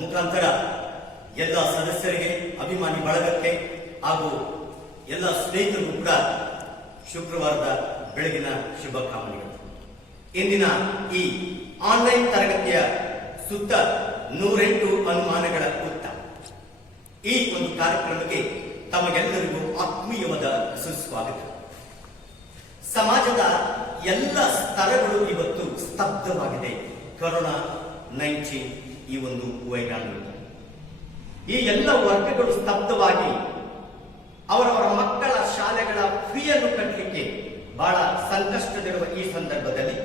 ಮುಖಾಂತರ ಎಲ್ಲ ಸದಸ್ಯರಿಗೆ, ಅಭಿಮಾನಿ ಬಳಗಕ್ಕೆ ಹಾಗೂ ಎಲ್ಲ ಸ್ನೇಹಿತರಿಗೂ ಕೂಡ ಶುಕ್ರವಾರದ ಬೆಳಗಿನ ಶುಭಕಾಮನೆಗಳು. ಇಂದಿನ ಈ ಆನ್ಲೈನ್ ತರಗತಿಯ ಸುತ್ತ 108 ಅನುಮಾನಗಳ ಉತ್ತರ, ಈ ಒಂದು ಕಾರ್ಯಕ್ರಮಕ್ಕೆ ತಮಗೆಲ್ಲರಿಗೂ ಆತ್ಮೀಯವಾದ ಸುಸ್ವಾಗತ. ಸಮಾಜದ ಎಲ್ಲ ಸ್ತರಗಳು ಇವತ್ತು ಸ್ತಬ್ಧವಾಗಿದೆ. ಕೊರೋನಾ 19 ಈ ಒಂದು ವೈರಾಣುವಿಂದ ಈ ಎಲ್ಲ ವರ್ಗಗಳು ಸ್ತಬ್ಧವಾಗಿ ಅವರವರ ಮಕ್ಕಳ ಶಾಲೆಗಳ ಫೀಯನ್ನು ಕಟ್ಟಲಿಕ್ಕೆ ಬಹಳ ಸಂಕಷ್ಟವಿರುವ ಈ ಸಂದರ್ಭದಲ್ಲಿ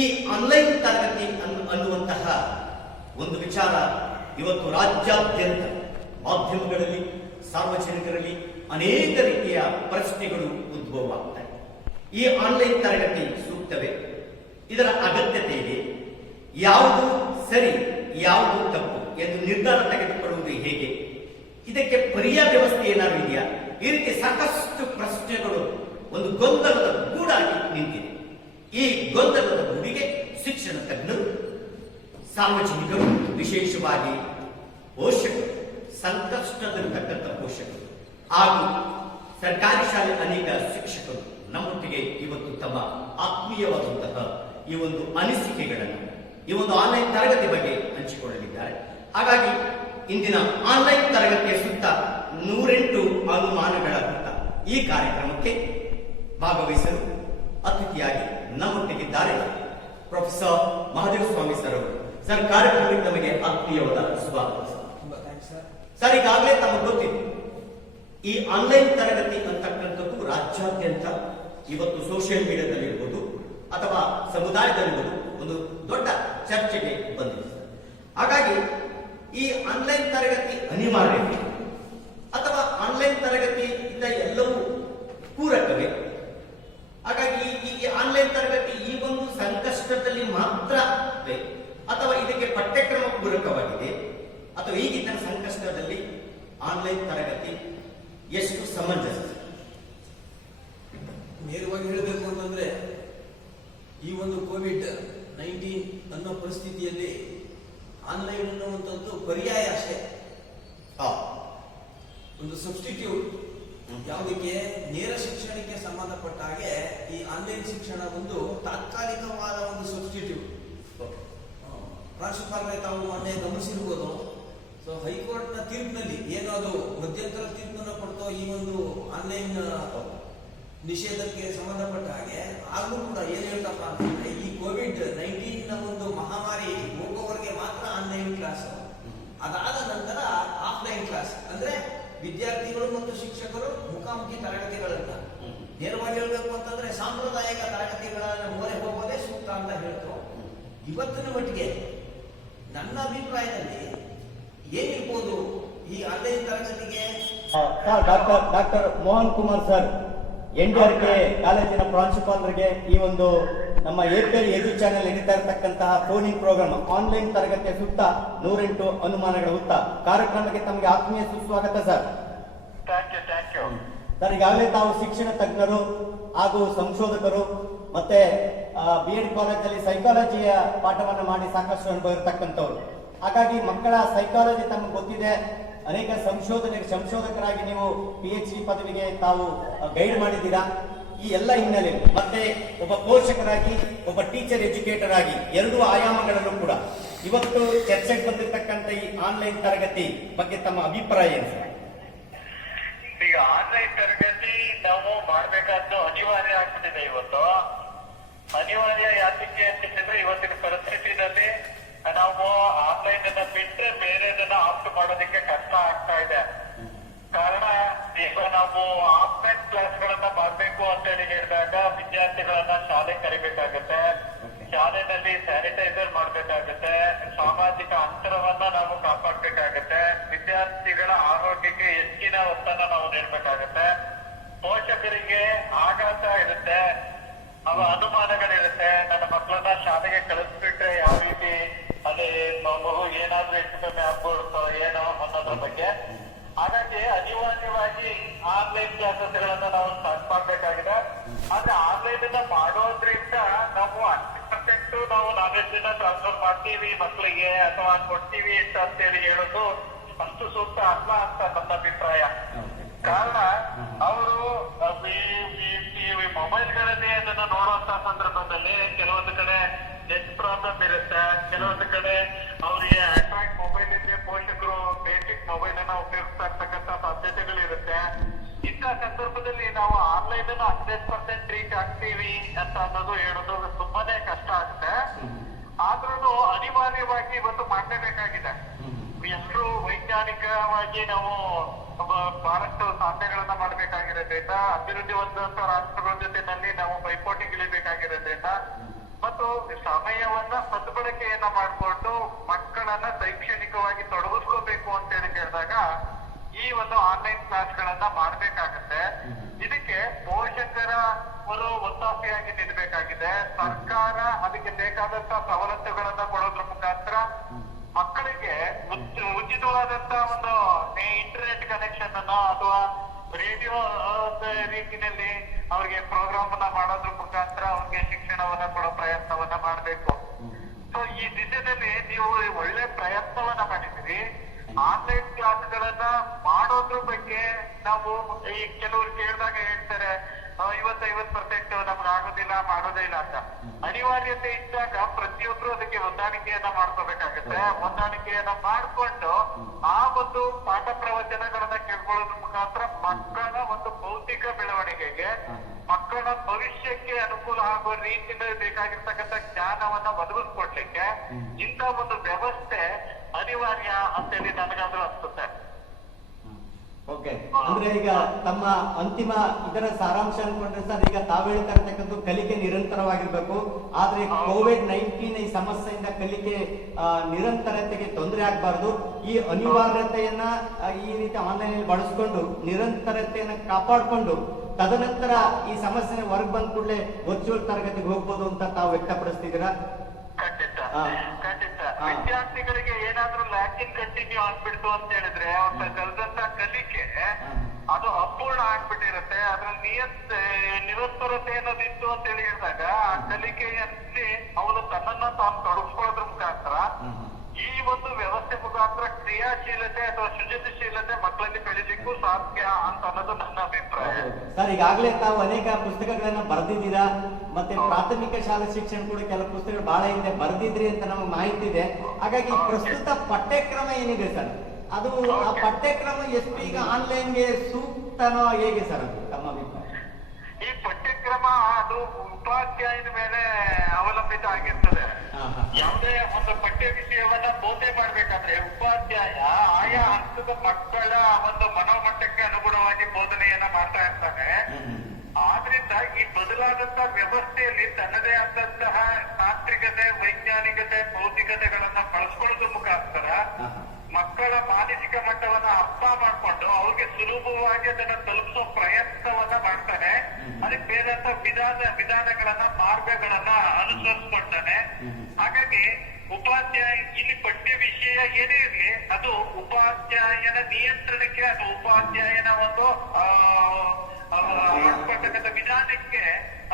ಈ ಆನ್ಲೈನ್ ತರಗತಿ ಅನ್ನುವಂತಹ ಒಂದು ವಿಚಾರ ಇವತ್ತು ರಾಜ್ಯಾದ್ಯಂತ ಮಾಧ್ಯಮಗಳಲ್ಲಿ, ಸಾರ್ವಜನಿಕರಲ್ಲಿ ಅನೇಕ ರೀತಿಯ ಪ್ರಶ್ನೆಗಳು ಉದ್ಭವವಾಗ್ತವೆ. ಈ ಆನ್ಲೈನ್ ತರಗತಿ ಸೂಕ್ತವೇ? ಇದರ ಅಗತ್ಯತೆ ಇದೆ? ಯಾವುದು ಸರಿ, ಯಾವುದು ತಪ್ಪು ಎಂದು ನಿರ್ಧಾರ ತೆಗೆದುಕೊಳ್ಳುವುದು ಹೇಗೆ? ಇದಕ್ಕೆ ಪರ್ಯಾಯ ವ್ಯವಸ್ಥೆ ಏನಾದರೂ ಇದೆಯಾ? ಈ ರೀತಿ ಸಾಕಷ್ಟು ಪ್ರಶ್ನೆಗಳು ಒಂದು ಗೊಂದಲದ ಗೂಡಾಗಿ ನಿಂತಿದೆ. ಈ ಗೊಂದಲದ ಗೂಡಿಗೆ ಶಿಕ್ಷಣ ತಜ್ಞರು, ಸಾರ್ವಜನಿಕರು, ವಿಶೇಷವಾಗಿ ಪೋಷಕರು, ಸಂಕಷ್ಟದಲ್ಲಿರ್ತಕ್ಕಂಥ ಪೋಷಕರು ಹಾಗೂ ಸರ್ಕಾರಿ ಶಾಲೆ ಅನೇಕ ಶಿಕ್ಷಕರು ನಮ್ಮೊಟ್ಟಿಗೆ ಇವತ್ತು ತಮ್ಮ ಆತ್ಮೀಯವಾದಂತಹ ಈ ಒಂದು ಅನಿಸಿಕೆಗಳನ್ನು ಈ ಒಂದು ಆನ್ಲೈನ್ ತರಗತಿ ಬಗ್ಗೆ ಹಂಚಿಕೊಳ್ಳಲಿದ್ದಾರೆ. ಹಾಗಾಗಿ ಇಂದಿನ ಆನ್ಲೈನ್ ತರಗತಿಯ ಸುತ್ತ 108 ಅನುಮಾನಗಳ ವೃತ್ತ ಈ ಕಾರ್ಯಕ್ರಮಕ್ಕೆ ಭಾಗವಹಿಸಲು ಅತಿಥಿಯಾಗಿ ನಮ್ಮೊಟ್ಟಿಗಿದ್ದಾರೆ ಪ್ರೊಫೆಸರ್ ಮಹಾದೇವ ಸ್ವಾಮಿ ಸರ್ ಅವರು. ಸರ್, ಕಾರ್ಯಕ್ರಮಕ್ಕೆ ತಮಗೆ ಆತ್ಮೀಯವಾದ ಸ್ವಾಗತ. ಸರ್, ಈಗಾಗಲೇ ತಮಗೆ ಗೊತ್ತಿದೆ, ಈ ಆನ್ಲೈನ್ ತರಗತಿ ಅಂತಕ್ಕಂಥದ್ದು ರಾಜ್ಯಾದ್ಯಂತ ಇವತ್ತು ಸೋಷಿಯಲ್ ಮೀಡಿಯಾದಲ್ಲಿರ್ಬೋದು ಅಥವಾ ಸಮುದಾಯದಲ್ಲಿರ್ಬೋದು ಒಂದು ದೊಡ್ಡ ಚರ್ಚೆಗೆ ಬಂದಿದೆ. ಹಾಗಾಗಿ ಈ ಆನ್ಲೈನ್ ತರಗತಿ ಅನಿವಾರ್ಯವೇ ಅಥವಾ ಆನ್ಲೈನ್ ತರಗತಿಯಿಂದ ಎಲ್ಲವೂ ಪೂರಕವೇ? ಹಾಗಾಗಿ ಈ ಆನ್ಲೈನ್ ತರಗತಿ ಈ ಒಂದು ಸಂಕಷ್ಟದಲ್ಲಿ ಮಾತ್ರ ಅಥವಾ ಇದಕ್ಕೆ ಪಠ್ಯಕ್ರಮ ಪೂರಕವಾಗಿದೆ ಅಥವಾ ಈಗಿನ ಸಂಕಷ್ಟದಲ್ಲಿ ಆನ್ಲೈನ್ ತರಗತಿ ಎಷ್ಟು ಸಮಂಜಸ? ನೇರವಾಗಿ ಹೇಳಬೇಕು ಅಂತಂದ್ರೆ ಈ ಒಂದು COVID-19 ಅನ್ನೋ ಪರಿಸ್ಥಿತಿಯಲ್ಲಿ ಆನ್ಲೈನ್ ಅನ್ನುವಂಥದ್ದು ಪರ್ಯಾಯ ಅಷ್ಟೇ, ಒಂದು ಸಬ್ಸ್ಟಿಟ್ಯೂಟ್. ಯಾವುದಕ್ಕೆ? ನೇರ ಶಿಕ್ಷಣಕ್ಕೆ ಸಂಬಂಧಪಟ್ಟ ಹಾಗೆ ಈ ಆನ್ಲೈನ್ ಶಿಕ್ಷಣ ಒಂದು ತಾತ್ಕಾಲಿಕವಾದ ಒಂದು ಸಬ್ಸ್ಟಿಟ್ಯೂಟ್. ಪ್ರಾಂಶುಪಾಲರೇ ತಾವು ಮೊನ್ನೆ ಗಮನಿಸಿರ್ಬೋದು, ಸೊ ಹೈಕೋರ್ಟ್ನ ತೀರ್ಪಿನಲ್ಲಿ ಏನೋ ಅದು ಮಧ್ಯಂತರ ತೀರ್ಪನ್ನು ಕೊಡ್ತೋ ಈ ಒಂದು ಆನ್ಲೈನ್ ನಿಷೇಧಕ್ಕೆ ಸಂಬಂಧಪಟ್ಟ ಹಾಗೆ ಆಗ್ಲೂ ಕೂಡ ಏನ್ ಹೇಳ್ತಪ್ಪ ಅಂತಂದ್ರೆ ಈ COVID-19 ಒಂದು ಮಹಾಮಾರಿ ಹೋಗೋವರೆಗೆ ಮಾತ್ರ ಆನ್ಲೈನ್ ಕ್ಲಾಸ್, ಅದಾದ ನಂತರ ಆಫ್ಲೈನ್ ಕ್ಲಾಸ್ ಅಂದ್ರೆ ವಿದ್ಯಾರ್ಥಿಗಳು ಮತ್ತು ಶಿಕ್ಷಕರು ಮುಖಾಮುಖಿ ತರಗತಿಗಳನ್ನ, ನೇರವಾಗಿ ಹೇಳ್ಬೇಕು ಅಂತಂದ್ರೆ ಸಾಂಪ್ರದಾಯಿಕ ತರಗತಿಗಳ ಮೊರೆ ಹೋಗೋದೇ ಸೂಕ್ತ ಅಂತ ಹೇಳ್ತು. ಇವತ್ತಿನ ಮಟ್ಟಿಗೆ ನನ್ನ ಅಭಿಪ್ರಾಯದಲ್ಲಿ ಏನಿರ್ಬೋದು ಈ ಆನ್ಲೈನ್ ತರಗತಿಗೆ? Doctor Mohan Kumar sir, NDRK ಕಾಲೇಜಿನ ಪ್ರಾಂಶುಪಾಲರಿಗೆ ಈ ಒಂದು ನಮ್ಮ API ಎಜು ಚಾನೆಲ್ ನಡೀತಾ ಇರತಕ್ಕಂತಹ ಫೋನ್ ಇನ್ ಪ್ರೋಗ್ರಾಮ್ ಆನ್ಲೈನ್ ತರಗತಿಯ ಸುತ್ತ 108 ಅನುಮಾನಗಳ ಉತ್ತ ಕಾರ್ಯಕ್ರಮಕ್ಕೆ ತಮಗೆ ಆತ್ಮೀಯ ಸುಸ್ವಾಗತ ಸರ್. ಸರ್, ಈಗಾಗಲೇ ತಾವು ಶಿಕ್ಷಣ ತಜ್ಞರು ಹಾಗೂ ಸಂಶೋಧಕರು ಮತ್ತೆ BEd ಕಾಲೇಜಲ್ಲಿ ಸೈಕಾಲಜಿಯ ಪಾಠವನ್ನು ಮಾಡಿ ಸಾಕಷ್ಟು ಅನುಭವ ಇರತಕ್ಕಂಥವ್ರು. ಹಾಗಾಗಿ ಮಕ್ಕಳ ಸೈಕಾಲಜಿ ತಮಗೆ ಗೊತ್ತಿದೆ. ಅನೇಕ ಸಂಶೋಧಕರಾಗಿ ನೀವು PhD ಪದವಿಗೆ ತಾವು ಗೈಡ್ ಮಾಡಿದ್ದೀರಾ. ಈ ಎಲ್ಲ ಹಿನ್ನೆಲೆಯಲ್ಲಿ ಮತ್ತೆ ಒಬ್ಬ ಪೋಷಕರಾಗಿ, ಒಬ್ಬ ಟೀಚರ್ ಎಜುಕೇಟರ್ ಆಗಿ ಎರಡೂ ಆಯಾಮಗಳಲ್ಲೂ ಕೂಡ ಇವತ್ತು ಚರ್ಚೆಗೆ ಬಂದಿರತಕ್ಕಂಥ ಈ ಆನ್ಲೈನ್ ತರಗತಿ ಬಗ್ಗೆ ತಮ್ಮ ಅಭಿಪ್ರಾಯ ಏನು ಸರ್? ಈಗ ಆನ್ಲೈನ್ ತರಗತಿ ನಾವು ಮಾಡಬೇಕಾದ್ದು ಅನಿವಾರ್ಯ ಆಗ್ಬಿಟ್ಟಿದೆ. ಇವತ್ತು ಅನಿವಾರ್ಯ ಯಾತಕ್ಕೆ ಅಂತಂದ್ರೆ ಇವತ್ತಿನ ಪರಿಸ್ಥಿತಿನಲ್ಲಿ ನಾವು ಆನ್ಲೈನ್ ಅನ್ನ ಬಿಟ್ಟರೆ ಬೇರೆದನ್ನ ಆಪ್ಟ್ ಮಾಡೋದಕ್ಕೆ ಕಷ್ಟ ಆಗ್ತಾ ಇದೆ. ಕಾರಣ, ಈಗ ನಾವು ಆಫ್ಲೈನ್ ಕ್ಲಾಸ್ಗಳನ್ನ ಮಾಡಬೇಕು ಅಂತ ಹೇಳಿ ಹೇಳಿದಾಗ ವಿದ್ಯಾರ್ಥಿಗಳನ್ನ ಶಾಲೆ ಕರಿಬೇಕಾಗತ್ತೆ, ಶಾಲೆನಲ್ಲಿ ಸ್ಯಾನಿಟೈಸರ್ ಮಾಡ್ಬೇಕಾಗತ್ತೆ, ಸಾಮಾಜಿಕ ಅಂತರವನ್ನ ನಾವು ಕಾಪಾಡ್ಬೇಕಾಗತ್ತೆ, ವಿದ್ಯಾರ್ಥಿಗಳ ಆರೋಗ್ಯಕ್ಕೆ ಹೆಚ್ಚಿನ ಒತ್ತನ್ನ ನಾವು ನೀಡಬೇಕಾಗತ್ತೆ, ಪೋಷಕರಿಗೆ ಆಘಾತ ಇರುತ್ತೆ, ಅವ ಅನುಮಾನಗಳಿರುತ್ತೆ. ನನ್ನ ಮಕ್ಕಳನ್ನ ಶಾಲೆಗೆ ಕಳಿಸ್ಬಿಟ್ರೆ ಯಾವ ರೀತಿ ಅಲ್ಲಿ ಮಗು ಏನಾದ್ರೂ ಹೆಚ್ಚು ಕಮ್ಮಿ ಆಗ್ಬಿಡುತ್ತೋ ಏನೋ ಅನ್ನೋದ್ರ ಬಗ್ಗೆ. ಹಾಗಾಗಿ ಅನಿವಾರ್ಯವಾಗಿ ಆನ್ಲೈನ್ ಕ್ಲಾಸಸ್ಗಳನ್ನ ನಾವು ಸ್ಟಾರ್ಟ್ ಮಾಡ್ಬೇಕಾಗಿದೆ. ಆದ್ರೆ ಆನ್ಲೈನ್ ಮಾಡೋದ್ರಿಂದ ನಾವು 10% ನಾವು ನಾಲೆಡ್ಜ್ ಟ್ರಾನ್ಸ್ಫರ್ ಮಾಡ್ತೀವಿ ಮಕ್ಕಳಿಗೆ ಅಥವಾ ಕೊಡ್ತೀವಿ ಅಂತೇಳಿ ಹೇಳೋದು ಅಷ್ಟು ಸೂಕ್ತ ಅಲ್ಲ ಅಂತ ನನ್ನ ಅಭಿಪ್ರಾಯ. ಕಾರಣ ಅವರು ಮೊಬೈಲ್ಗಳಲ್ಲಿ ಅದನ್ನ ನೋಡುವಂತ ಸಂದರ್ಭದಲ್ಲಿ ಕೆಲವೊಂದು ಕಡೆ ನೆಟ್ ಪ್ರಾಬ್ಲಮ್ ಇರುತ್ತೆ, ಕೆಲವೊಂದು ಕಡೆ ಅವರಿಗೆ ಆಂಡ್ರಾಯ್ಡ್ ಮೊಬೈಲ್ ಇದ್ರೆ ಪೋಷಕರು ಬೇಸಿಕ್ ಮೊಬೈಲ್ ಅನ್ನ ಉಪಯೋಗಿಸ್ತಾ ಇರ್ತಕ್ಕಂಥ ಸಾಧ್ಯತೆಗಳಿರುತ್ತೆ. ಇಂಥ ಸಂದರ್ಭದಲ್ಲಿ ನಾವು ಆನ್ಲೈನ್ 100% ರೀಚ್ ಆಗ್ತೀವಿ ಅಂತ ಅನ್ನೋದು ಹೇಳೋದು ತುಂಬಾನೇ ಕಷ್ಟ ಆಗುತ್ತೆ. ಆದ್ರೂ ಅನಿವಾರ್ಯವಾಗಿ ಇವತ್ತು ಮಾಡಲೇಬೇಕಾಗಿದೆ. ಎಲ್ಲರೂ ವೈಜ್ಞಾನಿಕವಾಗಿ ನಾವು ಬಹಳಷ್ಟು ಸಾಧನೆಗಳನ್ನ ಮಾಡಬೇಕಾಗಿರೋದ್ರಿಂದ, ಅಭಿವೃದ್ಧಿ ಹೊಂದುವಂತ ರಾಷ್ಟ್ರಗಳ ಜೊತೆನಲ್ಲಿ ನಾವು ಪೈಪೋಟಿಗಿಳಿಬೇಕಾಗಿರೋದ್ರಿಂದ ಮತ್ತು ಸಮಯವನ್ನ ಸದ್ಬಳಕೆಯನ್ನ ಮಾಡಿಕೊಂಡು ಮಕ್ಕಳನ್ನ ಶೈಕ್ಷಣಿಕವಾಗಿ ತೊಡಗಿಸ್ಕೋಬೇಕು ಅಂತ ಹೇಳಿ ಹೇಳಿದಾಗ ಈ ಒಂದು ಆನ್ಲೈನ್ ಕ್ಲಾಸ್ಗಳನ್ನ ಮಾಡ್ಬೇಕಾಗತ್ತೆ. ಇದಕ್ಕೆ ಪೋಷಕರ ಒಂದು ಒತ್ತಾಸೆಯಾಗಿ ನಿಲ್ಬೇಕಾಗಿದೆ. ಸರ್ಕಾರ ಅದಕ್ಕೆ ಬೇಕಾದಂತ ಸವಲತ್ತುಗಳನ್ನ ಕೊಡೋದ್ರ ಮುಖಾಂತರ ಮಕ್ಕಳಿಗೆ ಉಚಿತವಾದಂತ ಒಂದು ಇಂಟರ್ನೆಟ್ ಕನೆಕ್ಷನ್ ಅನ್ನ ಅಥವಾ ರೇಡಿಯೋ ರೀತಿಯಲ್ಲಿ ಅವ್ರಿಗೆ ಪ್ರೋಗ್ರಾಮ್ ಅನ್ನ ಮಾಡೋದ್ರ ಮುಖಾಂತರ ಅವ್ರಿಗೆ ಶಿಕ್ಷಣವನ್ನ ಕೊಡೋ ಪ್ರಯತ್ನವನ್ನ ಮಾಡ್ಬೇಕು. ಸೊ ಈ ದಿಶೆಯಲ್ಲಿ ನೀವು ಒಳ್ಳೆ ಪ್ರಯತ್ನವನ್ನ ಮಾಡಿದಿರಿ. ಆನ್ಲೈನ್ ಕ್ಲಾಸ್ಗಳನ್ನ ಮಾಡೋದ್ರ ಬಗ್ಗೆ ನಾವು ಈ ಕೆಲವರು ಕೇಳಿದಾಗ ಹೇಳ್ತಾರೆ 50% ನಮ್ಗೆ ಆಗೋದಿಲ್ಲ, ಮಾಡೋದೇ ಇಲ್ಲ ಅಂತ. ಅನಿವಾರ್ಯತೆ ಇದ್ದಾಗ ಪ್ರತಿಯೊಬ್ರು ಅದಕ್ಕೆ ಹೊಂದಾಣಿಕೆಯನ್ನ ಮಾಡ್ಕೋಬೇಕಾಗುತ್ತೆ. ಹೊಂದಾಣಿಕೆಯನ್ನ ಮಾಡ್ಕೊಂಡು ಆ ಒಂದು ಪಾಠ ಪ್ರವಚನಗಳನ್ನ ಕೇಳ್ಕೊಳ್ಳೋದ್ರ ಮುಖಾಂತರ ಮಕ್ಕಳ ಒಂದು ಭೌತಿಕ ಬೆಳವಣಿಗೆಗೆ, ಮಕ್ಕಳ ಭವಿಷ್ಯಕ್ಕೆ ಅನುಕೂಲ ಆಗುವ ರೀತಿಯಲ್ಲಿ ಬೇಕಾಗಿರ್ತಕ್ಕಂಥ ಜ್ಞಾನವನ್ನ ಒದಗಿಸ್ಕೊಡ್ಲಿಕ್ಕೆ ಇಂಥ ಒಂದು ವ್ಯವಸ್ಥೆ ಅನಿವಾರ್ಯ ಅಂತೇಳಿ ನನಗಾದ್ರೂ ಅನ್ಸುತ್ತೆ. ಓಕೆ, ಅಂದ್ರೆ ಈಗ ತಮ್ಮ ಅಂತಿಮ ಇದರ ಸಾರಾಂಶ ಅನ್ಕೊಂಡ್ರೆ ಸರ್, ಈಗ ತಾವು ಹೇಳ್ತಾ ಇರ್ತಕ್ಕಂಥ ಕಲಿಕೆ ನಿರಂತರವಾಗಿರ್ಬೇಕು. ಆದ್ರೆ COVID-19 ಈ ಸಮಸ್ಯೆಯಿಂದ ಕಲಿಕೆ ನಿರಂತರತೆಗೆ ತೊಂದರೆ ಆಗ್ಬಾರ್ದು. ಈ ಅನಿವಾರ್ಯತೆಯನ್ನ ಈ ರೀತಿ ಆನ್ಲೈನ್ ಅಲ್ಲಿ ಬಳಸ್ಕೊಂಡು ನಿರಂತರತೆಯನ್ನ ಕಾಪಾಡಿಕೊಂಡು ತದನಂತರ ಈ ಸಮಸ್ಯೆ ಹೊರಗೆ ಬಂದ ಕೂಡಲೇ ವರ್ಚುವಲ್ ತರಗತಿಗೆ ಹೋಗ್ಬೋದು ಅಂತ ತಾವು ವ್ಯಕ್ತಪಡಿಸ್ತಿದ್ದೀರಾ? ಖಂಡಿತ ಖಂಡಿತ. ವಿದ್ಯಾರ್ಥಿಗಳಿಗೆ ಏನಾದ್ರೂ ಲ್ಯಾಕಿಂಗ್ ಕಂಟಿನ್ಯೂ ಆಗ್ಬಿಡ್ತು ಅಂತ ಹೇಳಿದ್ರೆ ಅವ್ರ ಕಲಿತಂತ ಕಲಿಕೆ ಅದು ಅಪೂರ್ಣ ಆಗ್ಬಿಟ್ಟಿರುತ್ತೆ. ಅದ್ರಲ್ಲಿ ನಿರಂತರತೆ ಅನ್ನೋದಿತ್ತು ಅಂತ ಹೇಳಿ ಹೇಳಿದಾಗ ಆ ಕಲಿಕೆಯಲ್ಲಿ ಅವನು ತನ್ನನ್ನ ತಾನು ತೊಡಗಿಸ್ಕೊಳ್ಳೋದ್ರ ಮುಖಾಂತರ ಈ ಒಂದು ವ್ಯವಸ್ಥೆ ಮುಖಾಂತರ ಕ್ರಿಯಾಶೀಲತೆ ಅಥವಾ ಸೃಜನಶೀಲತೆ ಮಕ್ಕಳಲ್ಲಿ ಬೆಳಿಲಿಕ್ಕೂ ಸಾಧ್ಯ ಅಂತ ಅನ್ನೋದು ನನ್ನ ಅಭಿಪ್ರಾಯ. ಸರ್, ಈಗಾಗಲೇ ತಾವು ಅನೇಕ ಪುಸ್ತಕಗಳನ್ನ ಬರೆದಿದ್ದೀರಾ, ಮತ್ತೆ ಪ್ರಾಥಮಿಕ ಶಾಲಾ ಶಿಕ್ಷಣ ಕೂಡ ಕೆಲವು ಪುಸ್ತಕಗಳು ಬಹಳ ಹಿಂದೆ ಬರೆದಿದ್ರಿ ಅಂತ ನಮಗೆ ಮಾಹಿತಿ ಇದೆ. ಹಾಗಾಗಿ ಪ್ರಸ್ತುತ ಪಠ್ಯಕ್ರಮ ಏನಿದೆ ಸರ್, ಅದು ಆ ಪಠ್ಯಕ್ರಮ ಎಷ್ಟು ಈಗ ಆನ್ಲೈನ್ಗೆ ಸೂಕ್ತನೋ ಹೇಗೆ ಸರ್ ಅದು ತಮ್ಮ ಅಭಿಪ್ರಾಯ? ಈ ಪಠ್ಯಕ್ರಮ ಅದು ಉಪಾಧ್ಯಾಯನ ಮೇಲೆ ಅವಲಂಬಿತ ಆಗಿರ್ತದೆ. ಯಾವುದೇ ಒಂದು ಪಠ್ಯ ವಿಷಯವನ್ನ ಬೋಧನೆ ಮಾಡ್ಬೇಕಾದ್ರೆ ಉಪಾಧ್ಯಾಯ ಆಯಾ ಹಂತದ ಮಕ್ಕಳ ಒಂದು ಮನೋಮಟ್ಟಕ್ಕೆ ಅನುಗುಣವಾಗಿ ಬೋಧನೆಯನ್ನ ಮಾಡ್ತಾ ಇರ್ತಾನೆ. ಆದ್ರಿಂದ ಈ ಬದಲಾದಂತಹ ವ್ಯವಸ್ಥೆಯಲ್ಲಿ ತನ್ನದೇ ಆದಂತಹ ತಾಂತ್ರಿಕತೆ, ವೈಜ್ಞಾನಿಕತೆ, ಭೌತಿಕತೆಗಳನ್ನ ಬಳಸ್ಕೊಳ್ಳೋದ್ರ ಮುಖಾಂತರ ಮಕ್ಕಳ ಮಾನಸಿಕ ಮಟ್ಟವನ್ನ ಅರ್ಥ ಮಾಡ್ಕೊಂಡು ಅವ್ರಿಗೆ ಸುಲಭವಾಗಿ ಅದನ್ನ ತಲುಪಿಸೋ ಪ್ರಯತ್ನವನ್ನ ಮಾಡ್ತಾನೆ. ಅದಕ್ಕೆ ಬೇರೆಂತ ವಿಧಾನಗಳನ್ನ, ಮಾರ್ಗಗಳನ್ನ ಅನುಸರಿಸ್ಕೊಳ್ತಾನೆ. ಹಾಗಾಗಿ ಉಪಾಧ್ಯಾಯ ಇಲ್ಲಿ ಪಠ್ಯ ವಿಷಯ ಏನೇ ಇರ್ಲಿ ಅದು ಉಪಾಧ್ಯಾಯನ ನಿಯಂತ್ರಣಕ್ಕೆ, ಅದು ಉಪಾಧ್ಯಾಯನ ಒಂದು ಮಾಡ್ಕೊಳ್ತಕ್ಕಂಥ ವಿಧಾನಕ್ಕೆ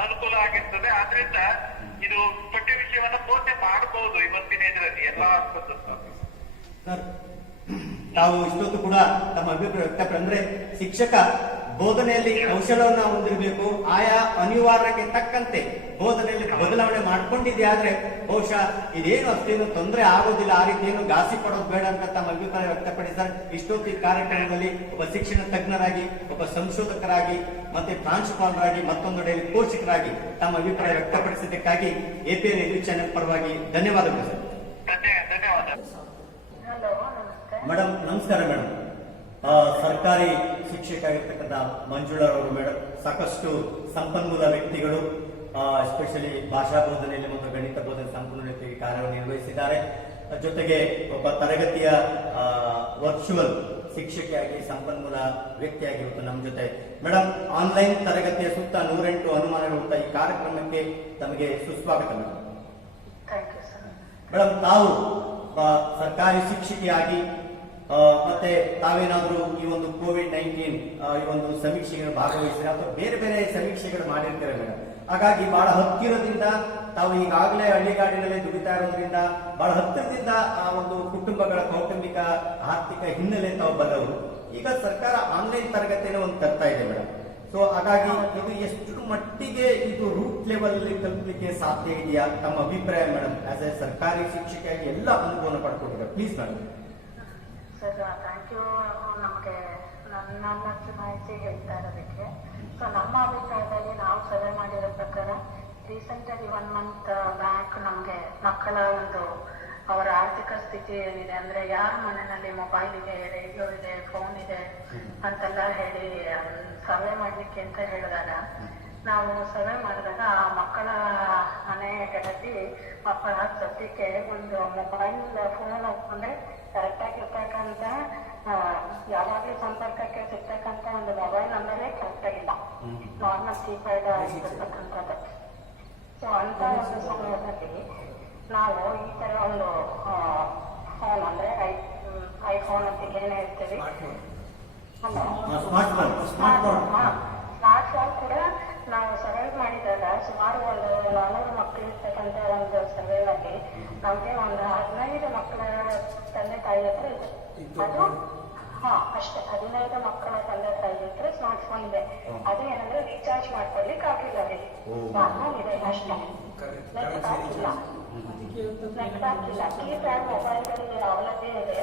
ಅನುಕೂಲ ಆಗಿರ್ತದೆ. ಆದ್ರಿಂದ ಇದು ಪಠ್ಯ ವಿಷಯವನ್ನ ಬೋಧನೆ ಮಾಡಬಹುದು ಇವತ್ತಿನ ಇದರಲ್ಲಿ ಎಲ್ಲಾ ಸರ್, ತಾವು ಇಷ್ಟೊತ್ತು ಕೂಡ ತಮ್ಮ ಅಭಿಪ್ರಾಯ ವ್ಯಕ್ತಪಡಿಸಿ, ಅಂದ್ರೆ ಶಿಕ್ಷಕ ಬೋಧನೆಯಲ್ಲಿ ಕೌಶಲವನ್ನ ಹೊಂದಿರಬೇಕು. ಆಯಾ ಅನಿವಾರ್ಯಕ್ಕೆ ತಕ್ಕಂತೆ ಬೋಧನೆಯಲ್ಲಿ ಬದಲಾವಣೆ ಮಾಡ್ಕೊಂಡಿದ್ದೆ ಆದ್ರೆ ಬಹುಶಃ ಇದೇನು ಅಷ್ಟೇನು ತೊಂದರೆ ಆಗೋದಿಲ್ಲ. ಆ ರೀತಿ ಏನು ಗಾಸಿ ಪಡೋದು ಬೇಡ ಅಂತ ತಮ್ಮ ಅಭಿಪ್ರಾಯ ವ್ಯಕ್ತಪಡಿಸಿದ್ದಾರೆ. ಇಷ್ಟೊತ್ತು ಈ ಕಾರ್ಯಕ್ರಮದಲ್ಲಿ ಒಬ್ಬ ಶಿಕ್ಷಣ ತಜ್ಞರಾಗಿ, ಒಬ್ಬ ಸಂಶೋಧಕರಾಗಿ, ಮತ್ತೆ ಪ್ರಾಂಶುಪಾಲರಾಗಿ, ಮತ್ತೊಂದೆಡೆಯಲ್ಲಿ ಪೋಷಕರಾಗಿ ತಮ್ಮ ಅಭಿಪ್ರಾಯ ವ್ಯಕ್ತಪಡಿಸಿದ್ದಕ್ಕಾಗಿ APN ಎದು ಚಾನೆಲ್ ಪರವಾಗಿ ಧನ್ಯವಾದಗಳು ಸರ್. ಧನ್ಯವಾದ. ಮೇಡಮ್ ನಮಸ್ಕಾರ. ಮೇಡಮ್, ಸರ್ಕಾರಿ ಶಿಕ್ಷಕ ಆಗಿರ್ತಕ್ಕಂಥ ಮಂಜುಳರವರು ಮೇಡಮ್ ಸಾಕಷ್ಟು ಸಂಪನ್ಮೂಲ ವ್ಯಕ್ತಿಗಳು, ಎಸ್ಪೆಷಲಿ ಭಾಷಾ ಬೋಧನೆಯಲ್ಲಿ ಮತ್ತು ಗಣಿತ ಬೋಧನೆ ಸಂಪೂರ್ಣ ರೀತಿಯಾಗಿ ಕಾರ್ಯವನ್ನು ನಿರ್ವಹಿಸಿದ್ದಾರೆ. ಜೊತೆಗೆ ಒಬ್ಬ ತರಗತಿಯ ವರ್ಚುವಲ್ ಶಿಕ್ಷಕಿಯಾಗಿ, ಸಂಪನ್ಮೂಲ ವ್ಯಕ್ತಿಯಾಗಿ ಇವತ್ತು ನಮ್ಮ ಜೊತೆ. ಮೇಡಮ್, ಆನ್ಲೈನ್ ತರಗತಿಯ ಸುತ್ತ 108 ಅನುಮಾನಗಳು ಈ ಕಾರ್ಯಕ್ರಮಕ್ಕೆ ತಮಗೆ ಸುಸ್ವಾಗತ ಮೇಡಮ್. ಮೇಡಮ್, ತಾವು ಸರ್ಕಾರಿ ಶಿಕ್ಷಕಿಯಾಗಿ ಮತ್ತೆ ತಾವೇನಾದ್ರೂ ಈ ಒಂದು COVID-19 ಈ ಒಂದು ಸಮೀಕ್ಷೆಗಳು ಭಾಗವಹಿಸಿದ್ರೆ ಅಥವಾ ಬೇರೆ ಬೇರೆ ಸಮೀಕ್ಷೆಗಳು ಮಾಡಿರ್ತಾರೆ ಮೇಡಮ್. ಹಾಗಾಗಿ ಬಹಳ ಹತ್ತಿರದಿಂದ ತಾವು ಈಗಾಗಲೇ ಹಳ್ಳಿಗಾಡಿನಲ್ಲಿ ದುಡಿತಾ ಇರೋದ್ರಿಂದ ಬಹಳ ಹತ್ತಿರದಿಂದ ಆ ಒಂದು ಕುಟುಂಬಗಳ ಕೌಟುಂಬಿಕ ಆರ್ಥಿಕ ಹಿನ್ನೆಲೆ ತಾವು ಬಲ್ಲವರು. ಈಗ ಸರ್ಕಾರ ಆನ್ಲೈನ್ ತರಗತಿಯನ್ನು ಒಂದು ತರ್ತಾ ಇದೆ ಮೇಡಮ್. ಸೊ ಹಾಗಾಗಿ ಇದು ಎಷ್ಟು ಮಟ್ಟಿಗೆ ಇದು ರೂಟ್ ಲೆವೆಲ್ ಅಲ್ಲಿ ತಲುಪಲಿಕ್ಕೆ ಸಾಧ್ಯ ಇದೆಯಾ ತಮ್ಮ ಅಭಿಪ್ರಾಯ ಮೇಡಮ್? ಆಸ್ ಎ ಸರ್ಕಾರಿ ಶಿಕ್ಷಕಿಯಾಗಿ ಎಲ್ಲ ಅನುಭವನ ಪಡ್ಕೊಂಡಿದ್ದಾರೆ, please madam. Sir thank you ನಮಗೆ ನನ್ನ ಮಾಹಿತಿ ಹೇಳ್ತಾ ಇರೋದಕ್ಕೆ. ಸೊ ನಮ್ಮ ಅಭಿಪ್ರಾಯದಲ್ಲಿ ನಾವು ಸರ್ವೆ ಮಾಡಿರೋ ಪ್ರಕಾರ ರೀಸೆಂಟಾಗಿ 1 ಮಂತ್ ಬ್ಯಾಕ್ ನಮಗೆ ಮಕ್ಕಳ ಒಂದು ಅವರ ಆರ್ಥಿಕ ಸ್ಥಿತಿ ಏನಿದೆ ಅಂದ್ರೆ ಯಾರ ಮನೆಯಲ್ಲಿ ಮೊಬೈಲ್ ಇದೆ, ರೇಡಿಯೋ ಇದೆ, ಫೋನ್ ಇದೆ ಅಂತೆಲ್ಲ ಹೇಳಿ ಸರ್ವೆ ಮಾಡ್ಲಿಕ್ಕೆ ಅಂತ ಹೇಳಿದಾಗ ನಾವು ಸರ್ವೆ ಮಾಡಿದಾಗ ಆ ಮಕ್ಕಳ ಮನೆಗಳಲ್ಲಿ ಮಕ್ಕಳ ಸದ್ಯಕ್ಕೆ ಒಂದು ಮೊಬೈಲ್ ಫೋನ್ ಅಂದ್ರೆ ಕರೆಕ್ಟ್ ಆಗಿರ್ತಕ್ಕಂಥ ಯಾವಾಗಲೂ ಸಂಪರ್ಕಕ್ಕೆ ಸಿಗ್ತಕ್ಕಂಥ ಒಂದು ಮೊಬೈಲ್ ನಂಬರೇ ಕರೆಕ್ಟ್ ಆಗಿಲ್ಲ, ನಾರ್ಮಲ್ ಕೀಪ್ಯಾಡ್ ಆಗಿರ್ತಕ್ಕಂಥದ್ದು. ಸೊ ಅಂತ ಒಂದು ಸಮಯದಲ್ಲಿ ನಾವು ಈ ತರ ಒಂದು ಫೋನ್ ಅಂದ್ರೆ ಐಫೋನ್ ಅಂತ ಏನೇ ಹೇಳ್ತೀವಿ, ಸ್ಮಾರ್ಟ್ ಫೋನ್ ಕೂಡ ನಾವು ಸರ್ವೆ ಮಾಡಿದಾಗ ಸುಮಾರು ಒಂದು 400 ಮಕ್ಕಳು ಇರ್ತಕ್ಕಂಥ ಒಂದು ಸರ್ವೆನಲ್ಲಿ ನಮ್ಗೆ ಒಂದು 15 ಮಕ್ಕಳ ತಂದೆ ತಾಯಿ ಹತ್ರ ಇದೆ. ಅದು ಅಷ್ಟೇ 15 ಮಕ್ಕಳ ತಂದೆ ತಾಯಿ ಹತ್ರ ಸ್ಮಾರ್ಟ್ ಫೋನ್ ಇದೆ. ಅದು ಏನಂದ್ರೆ ರೀಚಾರ್ಜ್ ಮಾಡ್ಕೊಳ್ಲಿಕ್ಕೆ ಆಗಿಲ್ಲ ಅವರಿಗೆ, ಸ್ಮಾರ್ಟ್ ಫೋನ್ ಇದೆ ಅಷ್ಟೇ, ನೆಟ್ ಹಾಕಿಲ್ಲ. ಕೀಪ್ಯಾಡ್ ಮೊಬೈಲ್ಗಳಿಗೆ ಅವಲಭ್ಯ ಇದೆ,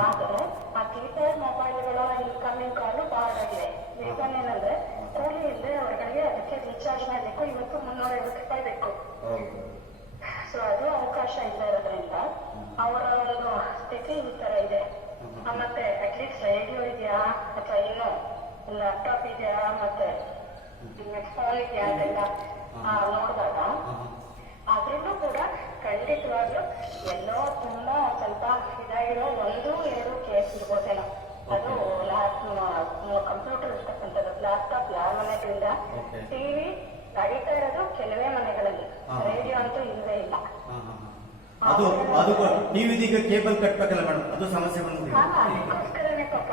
ಆದ್ರೆ ಆ ಕೀಪ್ಯಾಡ್ ಮೊಬೈಲ್ಗಳ ಇನ್ಕಮಿಂಗ್ ಕಾಲು ಬಹಳ ಆಗಿದೆ. ರೀಸನ್ ಏನಂದ್ರೆ ಕೂಲಿ ಇಲ್ಲದೆ ಹೊರಗಡೆ ಅದಕ್ಕೆ ರೀಚಾರ್ಜ್ ಮಾಡ್ಲಿಕ್ಕೆ ಇವತ್ತು 350 ರೂಪಾಯಿ ಬೇಕು. ಸೊ ಅದು ಅವಕಾಶ ಇಲ್ಲ ಇರೋದ್ರಿಂದ ಅವರ ಒಂದು ಸ್ಥಿತಿ ಈ ತರ ಇದೆ. ಮತ್ತೆ ಅಟ್ಲೀಸ್ಟ್ ರೇಡಿಯೋ ಇದೆಯಾ ಅಥವಾ ಇನ್ನು ಲ್ಯಾಪ್ಟಾಪ್ ಇದೆಯಾ ಮತ್ತೆ ಫೋನ್ ಇದೆಯಾ ಅಂತೆಲ್ಲ ನೋಡಿದಾಗ ಅದ್ರಲ್ಲೂ ಕೂಡ ಖಂಡಿತವಾಗ್ಲೂ ಎಲ್ಲೋ ತುಂಬಾ ಸ್ವಲ್ಪ ಇದಾಗಿರೋ 1-2 ಕೇಸ್ ಇರ್ಬೋದೇನೋ. ಅದು ಕಂಪ್ಯೂಟರ್ ಇರ್ತಕ್ಕಂಥದ್ದು, ಲ್ಯಾಪ್ಟಾಪ್ ಯಾವ ಮನೆಗಳಿಂದ, ಟಿವಿ ನಡೀತಾ ಇರೋದು ಕೆಲವೇ ಮನೆಗಳಲ್ಲಿ, ರೇಡಿಯೋ ಅಂತೂ ಇಲ್ಲವೇ ಇಲ್ಲ. ಅದು ಅದು ಟಿವಿದೀಗ ಕೇಬಲ್ ಕಟ್ಬೇಕಲ್ಲ ಮೇಡಮ್, ಅದು ಸಮಸ್ಯೆ ಬಂದಿದೆ. ಅದಕ್ಕೋಸ್ಕರನೇ ಪಾಪ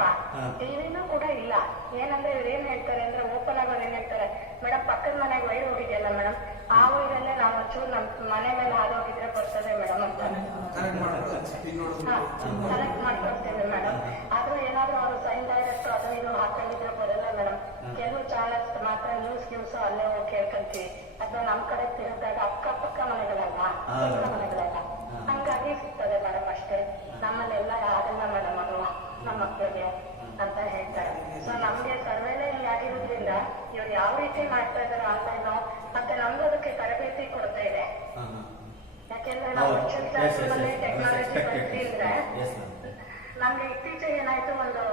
ಟಿವಿನೂ ಕೂಡ ಇಲ್ಲ. ಏನಂದ್ರೆ ಇವ್ರು ಏನ್ ಹೇಳ್ತಾರೆ ಅಂದ್ರೆ ಓಪನ್ ಆಗೋದು ಏನ್ ಹೇಳ್ತಾರೆ, ಮೇಡಮ್ ಪಕ್ಕದ ಮನೆಗೆ ವೈರ್ ಹೋಗಿದೆಯಲ್ಲ ಮೇಡಮ್, ಆ ವೈರಲ್ಲೇ ನಾವು ಒಂಚೂರು ನಮ್ ಮನೆ ಮೇಲೆ ಹಾದೋಗಿದ್ರೆ ಬರ್ತದೆ ಮೇಡಮ್ ಅಂತ ಕನೆಕ್ಟ್ ಮಾಡ್ಕೊಡ್ತೇವೆ ಮೇಡಮ್. ಆದ್ರೂ ಏನಾದ್ರೂ ಅವರು ಸೈನ್ ಡೈರೆಕ್ಟ್ ಅದು ಇದು ಹಾಕೊಂಡಿದ್ರೆ ಬರಲ್ಲ ಮೇಡಮ್. ಕೆಲವು ಚಾನಲ್ಸ್ ಮಾತ್ರ ನ್ಯೂಸ್ ಅಲ್ಲೇ ಹೋಗಿ ಕೇಳ್ಕೊಂತೀವಿ. ಅದು ನಮ್ ಕಡೆ ತಿರುಗಿದಾಗ ಅಕ್ಕಪಕ್ಕ ಮನೆಗಳಲ್ಲ, ಮನೆಗಳಲ್ಲ, ಹಂಗಾಗಿ ಸಿಗ್ತದೆ ಮೇಡಮ್ ಅಷ್ಟೇ. ನಮ್ಮಲ್ಲೆಲ್ಲ ಆಗಲ್ಲ ಮೇಡಮ್ ಅದು ನಮ್ಮ ಮಕ್ಕಳಿಗೆ ಅಂತ ಹೇಳ್ತಾರೆ. ಸೊ ನಮ್ಗೆ ಸರ್ವೇಲೆ ಆಗಿರೋದ್ರಿಂದ ಇವ್ರು ಯಾವ ರೀತಿ ಮಾಡ್ತಾ ಇದಾರೆ ಆನ್ಲೈನ್, ಮತ್ತೆ ನಮ್ದು ಅದಕ್ಕೆ ತರಬೇತಿ ಕೊಡ್ತಾ ಇದೆ. ಯಾಕೆಂದ್ರೆ ನಾವು ಟೆಕ್ನಾಲಜಿ ಬರ್ತಿ ಅಂದ್ರೆ ನಮ್ಗೆ ಇತ್ತೀಚೆಗೆ ಏನಾಯ್ತು, ಒಂದು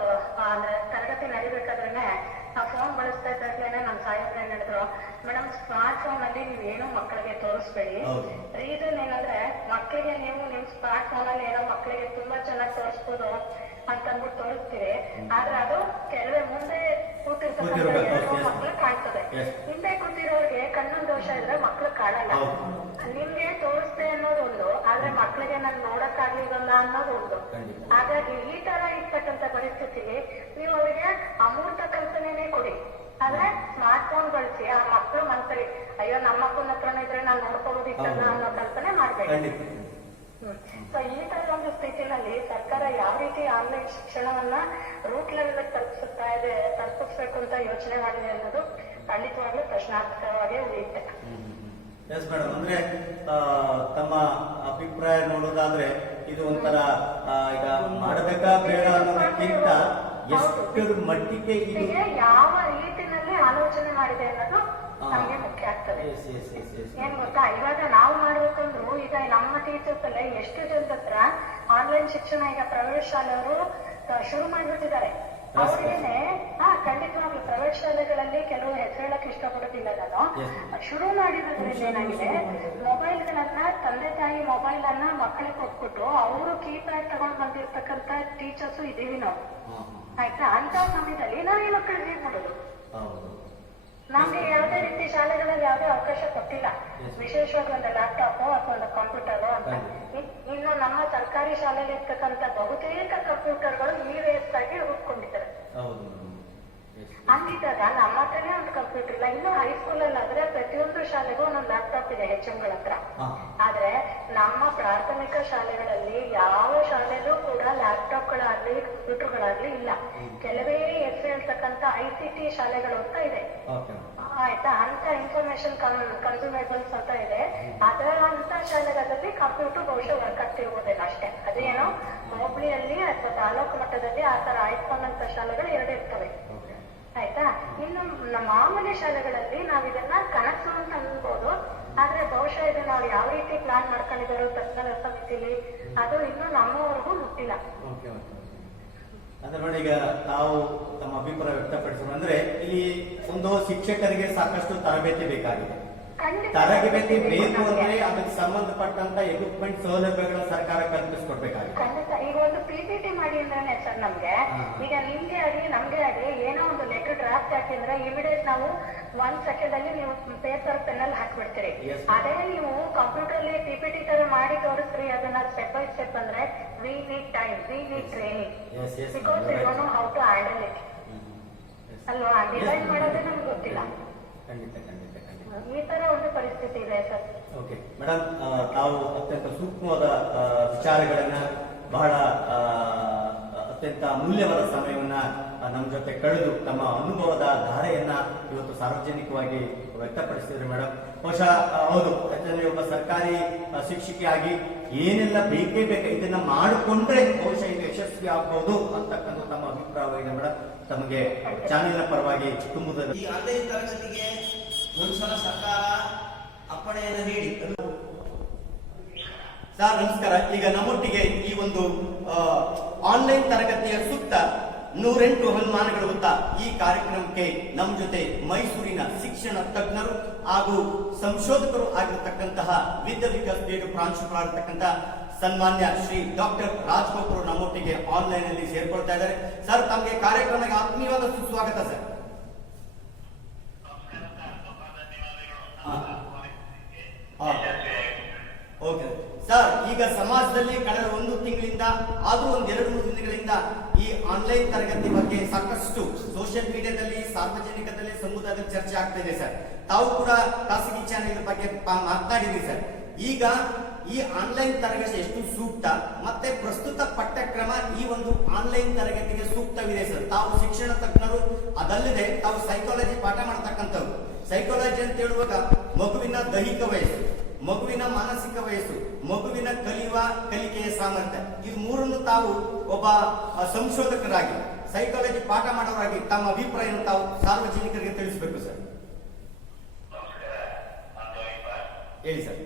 ಅಂದ್ರೆ ತರಗತಿ ನಡಿಬೇಕಾದ್ರೆ ನಾವು ಫೋನ್ ಬಳಸ್ತಾ ಇದ್ದಾಗ್ಲೇನೆ ನಮ್ ಸಾಹೇಬ್ರು ಏನ್ ಹೇಳಿದ್ರು, ಮೇಡಮ್ ಸ್ಮಾರ್ಟ್ ಫೋನ್ ಅಲ್ಲಿ ನೀವೇನು ಮಕ್ಕಳಿಗೆ ತೋರಿಸ್ಬೇಡಿ. ರೀಸನ್ ಏನಂದ್ರೆ ಮಕ್ಕಳಿಗೆ ನೀವು ನಿಮ್ ಸ್ಮಾರ್ಟ್ ಫೋನ್ ಅಲ್ಲಿ ಏನೋ ಮಕ್ಕಳಿಗೆ ತುಂಬಾ ಚೆನ್ನಾಗಿ ತೋರಿಸ್ಬೋದು ಅಂತ ಅಂದ್ಬಿಟ್ಟು ತೋರಿಸ್ತೀವಿ. ಆದ್ರೆ ಅದು ಕೆಲವೇ ಮುಂದೆ ಕೂತಿರ್ತಕ್ಕಂಥ ಮಕ್ಳು ಕಾಣ್ತದೆ, ಹಿಂದೆ ಕೂತಿರೋರಿಗೆ ಕಣ್ಣು ದೋಷ ಇದ್ರೆ ಮಕ್ಳು ಕಾಣಲ್ಲ. ನಿಮ್ಗೆ ತೋರಿಸ್ತೆ ಅನ್ನೋದು ಒಂದು, ಆದ್ರೆ ಮಕ್ಳಿಗೆ ನಾನು ನೋಡಕ್ಕಾಗ್ಲಿಲ್ಲ ಅನ್ನೋದು ಒಂದು. ಹಾಗಾಗಿ ಈ ತರ ಇರ್ತಕ್ಕಂಥ ಪರಿಸ್ಥಿತಿಲಿ ನೀವು ಅವರಿಗೆ ಅಮೂರ್ತ ಕಲ್ಪನೆನೇ ಕೊಡಿ. ಆದ್ರೆ ಸ್ಮಾರ್ಟ್ ಫೋನ್ ಬಳಸಿ ಆ ಮಕ್ಕಳು ಮನ್ಸಲ್ಲಿ ಅಯ್ಯೋ ನಮ್ಮ ಮಕ್ಕಳ ಹತ್ರನೇ ಇದ್ರೆ ನಾನು ನೋಡ್ಕೊಳ್ಳೋದಿತ್ತಲ್ಲ ಅನ್ನೋ ಕಲ್ಪನೆ ಮಾಡ್ಬೇಕು. ಸೊ ಈ ತರ ಒಂದು ಸ್ಥಿತಿನಲ್ಲಿ ಸರ್ಕಾರ ಯಾವ ರೀತಿ ಆನ್ಲೈನ್ ಶಿಕ್ಷಣವನ್ನ ರೂಟ್ ಲೆವೆಲ್ ತಲುಪಿಸ್ಬೇಕು ಅಂತ ಯೋಚನೆ ಮಾಡಿದೆ ಅನ್ನೋದು ಖಂಡಿತವಾಗ್ಲೂ ಪ್ರಶ್ನಾರ್ಥಕವಾಗಿ ಉಳಿಯುತ್ತೆ. ಎಸ್ ಮೇಡಮ್, ಅಂದ್ರೆ ತಮ್ಮ ಅಭಿಪ್ರಾಯ ನೋಡೋದಾದ್ರೆ ಇದು ಒಂಥರ ಈಗ ಮಾಡಬೇಕಾ ಬೇಡ ಅನ್ನೋದಕ್ಕಿಂತ ಎಷ್ಟರ ಮಟ್ಟಿಗೆ ಇದು ಯಾವ ರೀತಿನಲ್ಲಿ ಆಲೋಚನೆ ಮಾಡಿದೆ ಅನ್ನೋದು ನಮ್ಗೆ ಮುಖ್ಯ ಆಗ್ತದೆ. ಏನ್ ಗೊತ್ತಾ, ಇವಾಗ ನಾವು ಮಾಡ್ಬೇಕಂದ್ರು ಈಗ ನಮ್ಮ ಟೀಚರ್ಸ್ ಅಲ್ಲೇ ಎಷ್ಟು ಜನದ ಹತ್ರ ಆನ್ಲೈನ್ ಶಿಕ್ಷಣ ಈಗ ಪ್ರೈವೇಟ್ ಶಾಲೆಯವರು ಶುರು ಮಾಡ್ಬಿಟ್ಟಿದ್ದಾರೆ. ಅವ್ರಿಗೇನೆ ಖಂಡಿತವಾಗ್ಲು ಪ್ರೈವೇಟ್ ಶಾಲೆಗಳಲ್ಲಿ ಕೆಲವು ಹೆಸರು ಹೇಳಕ್ ಇಷ್ಟಪಡೋದಿಲ್ಲ. ನಾನು ಶುರು ಮಾಡಿರೋದ್ರಿಂದ ಏನಾಗಿದೆ, ಮೊಬೈಲ್ಗಳನ್ನ ತಂದೆ ತಾಯಿ ಮೊಬೈಲ್ ಅನ್ನ ಮಕ್ಕಳಿಗೆ ಕೊಟ್ಬಿಟ್ಟು ಅವರು ಕೀಪ್ಯಾಡ್ ತಗೊಂಡ್ ಬಂದಿರ್ತಕ್ಕಂಥ ಟೀಚರ್ಸ್ ಇದೀವಿ ನಾವು. ಆಯ್ತಾ, ಅಂತ ಸಮಯದಲ್ಲಿ ನಾವು ಈ ಮಕ್ಕಳಿಗೆ ಏನ್ ಮಾಡೋದು? ನಮ್ಗೆ ಯಾವುದೇ ರೀತಿ ಶಾಲೆಗಳಲ್ಲಿ ಯಾವುದೇ ಅವಕಾಶ ಕೊಟ್ಟಿಲ್ಲ, ವಿಶೇಷವಾಗಿ ಒಂದು ಲ್ಯಾಪ್ಟಾಪ್ ಅಥವಾ ಒಂದು ಕಂಪ್ಯೂಟರ್ ಅಂತ. ಇನ್ನು ನಮ್ಮ ಸರ್ಕಾರಿ ಶಾಲೆಯಲ್ಲಿ ಇರ್ತಕ್ಕಂಥ ಬಹುತೇಕ ಕಂಪ್ಯೂಟರ್ಗಳು ಇ ವೇಸ್ಟ್ ಆಗಿ ಹುಡ್ಕೊಂಡಿದ್ದಾರೆ. ಹಂಗಿದ್ದಾಗ ನಮ್ಮ ಹತ್ರನೇ ಒಂದು ಕಂಪ್ಯೂಟರ್ ಕಂಪ್ಯೂಟರ್ ಇಲ್ಲ. ಇನ್ನು ಹೈಸ್ಕೂಲ್ ಅಲ್ಲಿ ಆದ್ರೆ ಪ್ರತಿಯೊಂದು ಶಾಲೆಗೂ ಒಂದೊಂದು ಲ್ಯಾಪ್ಟಾಪ್ ಇದೆ HM ಗಳ ಹತ್ರ. ಆದ್ರೆ ನಮ್ಮ ಪ್ರಾಥಮಿಕ ಶಾಲೆಗಳಲ್ಲಿ ಯಾವ ಶಾಲೆಗೂ ಕೂಡ ಲ್ಯಾಪ್ಟಾಪ್ ಗಳಾಗ್ಲಿ ಕಂಪ್ಯೂಟರ್ಗಳಾಗ್ಲಿ ಇಲ್ಲ. ಕೆಲವೇ ಹೆಸರು ಹೇಳ್ತಕ್ಕಂತ ICT ಶಾಲೆಗಳು ಅಂತ ಇದೆ, ಆಯ್ತಾ, ಅಂತ ಇನ್ಫಾರ್ಮೇಶನ್ ಕನ್ಸ್ಯೂಮೇಬಲ್ಸ್ ಅಂತ ಇದೆ. ಅದರ ಅಂತ ಶಾಲೆಗಳಲ್ಲಿ ಕಂಪ್ಯೂಟರ್ ಬಹುಶಃ ವರ್ಕ್ ಆಗ್ತಿರ್ಬೋದೇನೋ ಅಷ್ಟೇ. ಅದೇನೋ ಹೋಬಳಿಯಲ್ಲಿ ಅಥವಾ ತಾಲೂಕು ಮಟ್ಟದಲ್ಲಿ ಆ ತರ ಆಯ್ಕೊಂಡಂತ ಶಾಲೆಗಳು 2 ಇರ್ತವೆ, ಆಯ್ತಾ. ಇನ್ನು ಮಾಮೂಲಿ ಶಾಲೆಗಳಲ್ಲಿ ನಾವ್ ಇದನ್ನ ಕನಸು ಅಂತ ಅನ್ಬೋದು, ಆದ್ರೆ ಬಹುಶಃ ಇದು ನಾವು ಯಾವ ರೀತಿ ಪ್ಲಾನ್ ಮಾಡ್ಕೊಂಡಿದ್ದಾರೋ ತಜ್ಞರ ಸಮಿತಿಲಿ ಅದು ಇನ್ನೂ ನಮ್ಮವರೆಗೂ ಮುಟ್ಟಿಲ್ಲ. ಅಂದ್ರೆ ನೋಡಿ, ಈಗ ನಾವು ತಮ್ಮ ಅಭಿಪ್ರಾಯ ವ್ಯಕ್ತಪಡಿಸೋಣ ಅಂದ್ರೆ ಇಲ್ಲಿ ಒಂದು ಶಿಕ್ಷಕರಿಗೆ ಸಾಕಷ್ಟು ತರಬೇತಿ ಬೇಕಾಗಿದೆ. ತರಬೇತಿ ಬೇಕು ಅಂದ್ರೆ ಅದಕ್ಕೆ ಸಂಬಂಧಪಟ್ಟಂತ ಎಕ್ವಿಪ್ಮೆಂಟ್ ಸೌಲಭ್ಯಗಳ ಸರ್ಕಾರ ಕಲ್ಪಿಸ್ಕೊಡ್ಬೇಕಾಗಿದೆ. ಖಂಡಿತ. ಈಗ ಒಂದು PPT ಮಾಡಿ ಅಂದ್ರೆ ಸರ್ ನಮ್ಗೆ, ಈಗ ನಿಮ್ಗೆ ಆಗ್ಲಿ ನಮ್ಗೆ ಆಗ್ಲಿ ಏನೋ ಒಂದು ಲೆಟರ್ ಡ್ರಾಫ್ಟ್ ಹಾಕಿದ್ರೆ ಇಮಿಡಿಯೇಟ್ ನಾವು 1 ಸೆಕೆಂಡ್ ಅಲ್ಲಿ ನೀವು ಪೇಪರ್ ಪೆನ್ ಅಲ್ಲಿ ಹಾಕ್ಬಿಡ್ತೀರಿ. ಅದೇ ನೀವು ಕಂಪ್ಯೂಟರ್ ಅಲ್ಲಿ PPT ತರ ಮಾಡಿ ತೋರಿಸ್ರಿ ಅದನ್ನ ಸ್ಟೆಪ್ ಬೈ ಸ್ಟೆಪ್ ಅಂದ್ರೆ we need time, we need training, because we don't know how to handle it ಅಲ್ವಾ. ಡಿಸೈನ್ ಮಾಡೋದೇ ನಮ್ಗೆ ಗೊತ್ತಿಲ್ಲ. ಈ ತರ ಒಂದು ಪರಿಸ್ಥಿತಿ ಇದೆ ಸರ್. ಓಕೆ ಮೇಡಮ್, ತಾವು ಅತ್ಯಂತ ಸೂಕ್ಷ್ಮವಾದ ವಿಚಾರಗಳನ್ನ, ಬಹಳ ಅತ್ಯಂತ ಮೂಲ್ಯವಾದ ಸಮಯವನ್ನ ನಮ್ಮ ಜೊತೆ ಕಳೆದು ತಮ್ಮ ಅನುಭವದ ಧಾರೆಯನ್ನ ಇವತ್ತು ಸಾರ್ವಜನಿಕವಾಗಿ ವ್ಯಕ್ತಪಡಿಸಿದ್ರು ಮೇಡಮ್. ಬಹುಶಃ ಹೌದು, ಯಾಕಂದ್ರೆ ಒಬ್ಬ ಸರ್ಕಾರಿ ಶಿಕ್ಷಕಿಯಾಗಿ ಏನೆಲ್ಲ ಬೇಕೇ ಬೇಕು ಇದನ್ನ ಮಾಡಿಕೊಂಡ್ರೆ ಬಹುಶಃ ಇದು ಯಶಸ್ವಿ ಆಗ್ಬಹುದು ಅಂತಕ್ಕಂಥ ತಮ್ಮ ಅಭಿಪ್ರಾಯವಾಗಿದೆ ಮೇಡಮ್. ತಮಗೆ ಚಾನೆಲ್ನ ಪರವಾಗಿ ತುಂಬುತ್ತದೆ. ಈ ಆನ್ಲೈನ್ ತರಗತಿಗೆ ಒಂದ್ಸಲ ಸರ್ಕಾರ ಅಪ್ಪಣೆಯನ್ನು ನೀಡಿ. ಸರ್ ನಮಸ್ಕಾರ. ಈಗ ನಮ್ಮೊಟ್ಟಿಗೆ ಈ ಒಂದು ಆನ್ಲೈನ್ ತರಗತಿಯ ಸುತ್ತ 108 ಹನುಮಾನಗಳು ಗೊತ್ತಾ ಈ ಕಾರ್ಯಕ್ರಮಕ್ಕೆ ನಮ್ಮ ಜೊತೆ ಮೈಸೂರಿನ ಶಿಕ್ಷಣ ತಜ್ಞರು ಹಾಗೂ ಸಂಶೋಧಕರು ಆಗಿರತಕ್ಕಂತಹ ವಿದ್ಯಾ ವಿಕಾಸ್ ಬೇಗ ಪ್ರಾಂಶುಪಾಲರಾಗಿರ್ತಕ್ಕಂಥ ಸನ್ಮಾನ್ಯ ಶ್ರೀ ಡಾಕ್ಟರ್ ರಾಜ್ಕೋಪುರ್ ನಮ್ಮೊಟ್ಟಿಗೆ ಆನ್ಲೈನ್ ಅಲ್ಲಿ ಸೇರ್ಕೊಳ್ತಾ ಇದ್ದಾರೆ. ಸರ್, ತಮಗೆ ಕಾರ್ಯಕ್ರಮಕ್ಕೆ ಆತ್ಮೀಯವಾದ ಸುಸ್ವಾಗತ ಸರ್. ಓಕೆ ಸರ್, ಈಗ ಸಮಾಜದಲ್ಲಿ ಕಳೆದ 1 ತಿಂಗಳಿಂದ ಆದ್ರೂ 1-2-3 ದಿನಗಳಿಂದ ಈ ಆನ್ಲೈನ್ ತರಗತಿ ಬಗ್ಗೆ ಸಾಕಷ್ಟು ಸೋಷಿಯಲ್ ಮೀಡಿಯಾದಲ್ಲಿ, ಸಾರ್ವಜನಿಕದಲ್ಲಿ, ಸಮುದಾಯದಲ್ಲಿ ಚರ್ಚೆ ಆಗ್ತಾ ಇದೆ ಸರ್. ತಾವು ಕೂಡ ಖಾಸಗಿ ಚಾನೆಲ್ ಬಗ್ಗೆ ಮಾತನಾಡಿದ್ರಿ ಸರ್. ಈಗ ಈ ಆನ್ಲೈನ್ ತರಗತಿ ಎಷ್ಟು ಸೂಕ್ತ, ಮತ್ತೆ ಪ್ರಸ್ತುತ ಪಠ್ಯಕ್ರಮ ಈ ಒಂದು ಆನ್ಲೈನ್ ತರಗತಿಗೆ ಸೂಕ್ತವಿದೆ ಸರ್? ತಾವು ಶಿಕ್ಷಣ ತಜ್ಞರು, ಅದಲ್ಲದೆ ತಾವು ಸೈಕಾಲಜಿ ಪಾಠ ಮಾಡತಕ್ಕಂಥವ್ರು. ಸೈಕಾಲಜಿ ಅಂತ ಹೇಳುವಾಗ ಮಗುವಿನ ದೈಹಿಕ ವಯಸ್ಸು, ಮಗುವಿನ ಮಾನಸಿಕ ವಯಸ್ಸು, ಮಗುವಿನ ಕಲಿಕೆಯ ಸಾಮರ್ಥ್ಯ, ಇದು ಮೂರನ್ನು ತಾವು ಒಬ್ಬ ಸಂಶೋಧಕರಾಗಿ, ಸೈಕಾಲಜಿ ಪಾಠ ಮಾಡೋರಾಗಿ ತಮ್ಮ ಅಭಿಪ್ರಾಯ ತಾವು ಸಾರ್ವಜನಿಕರಿಗೆ ತಿಳಿಸಬೇಕು ಸರ್. ಹೇಳಿ ಸರ್.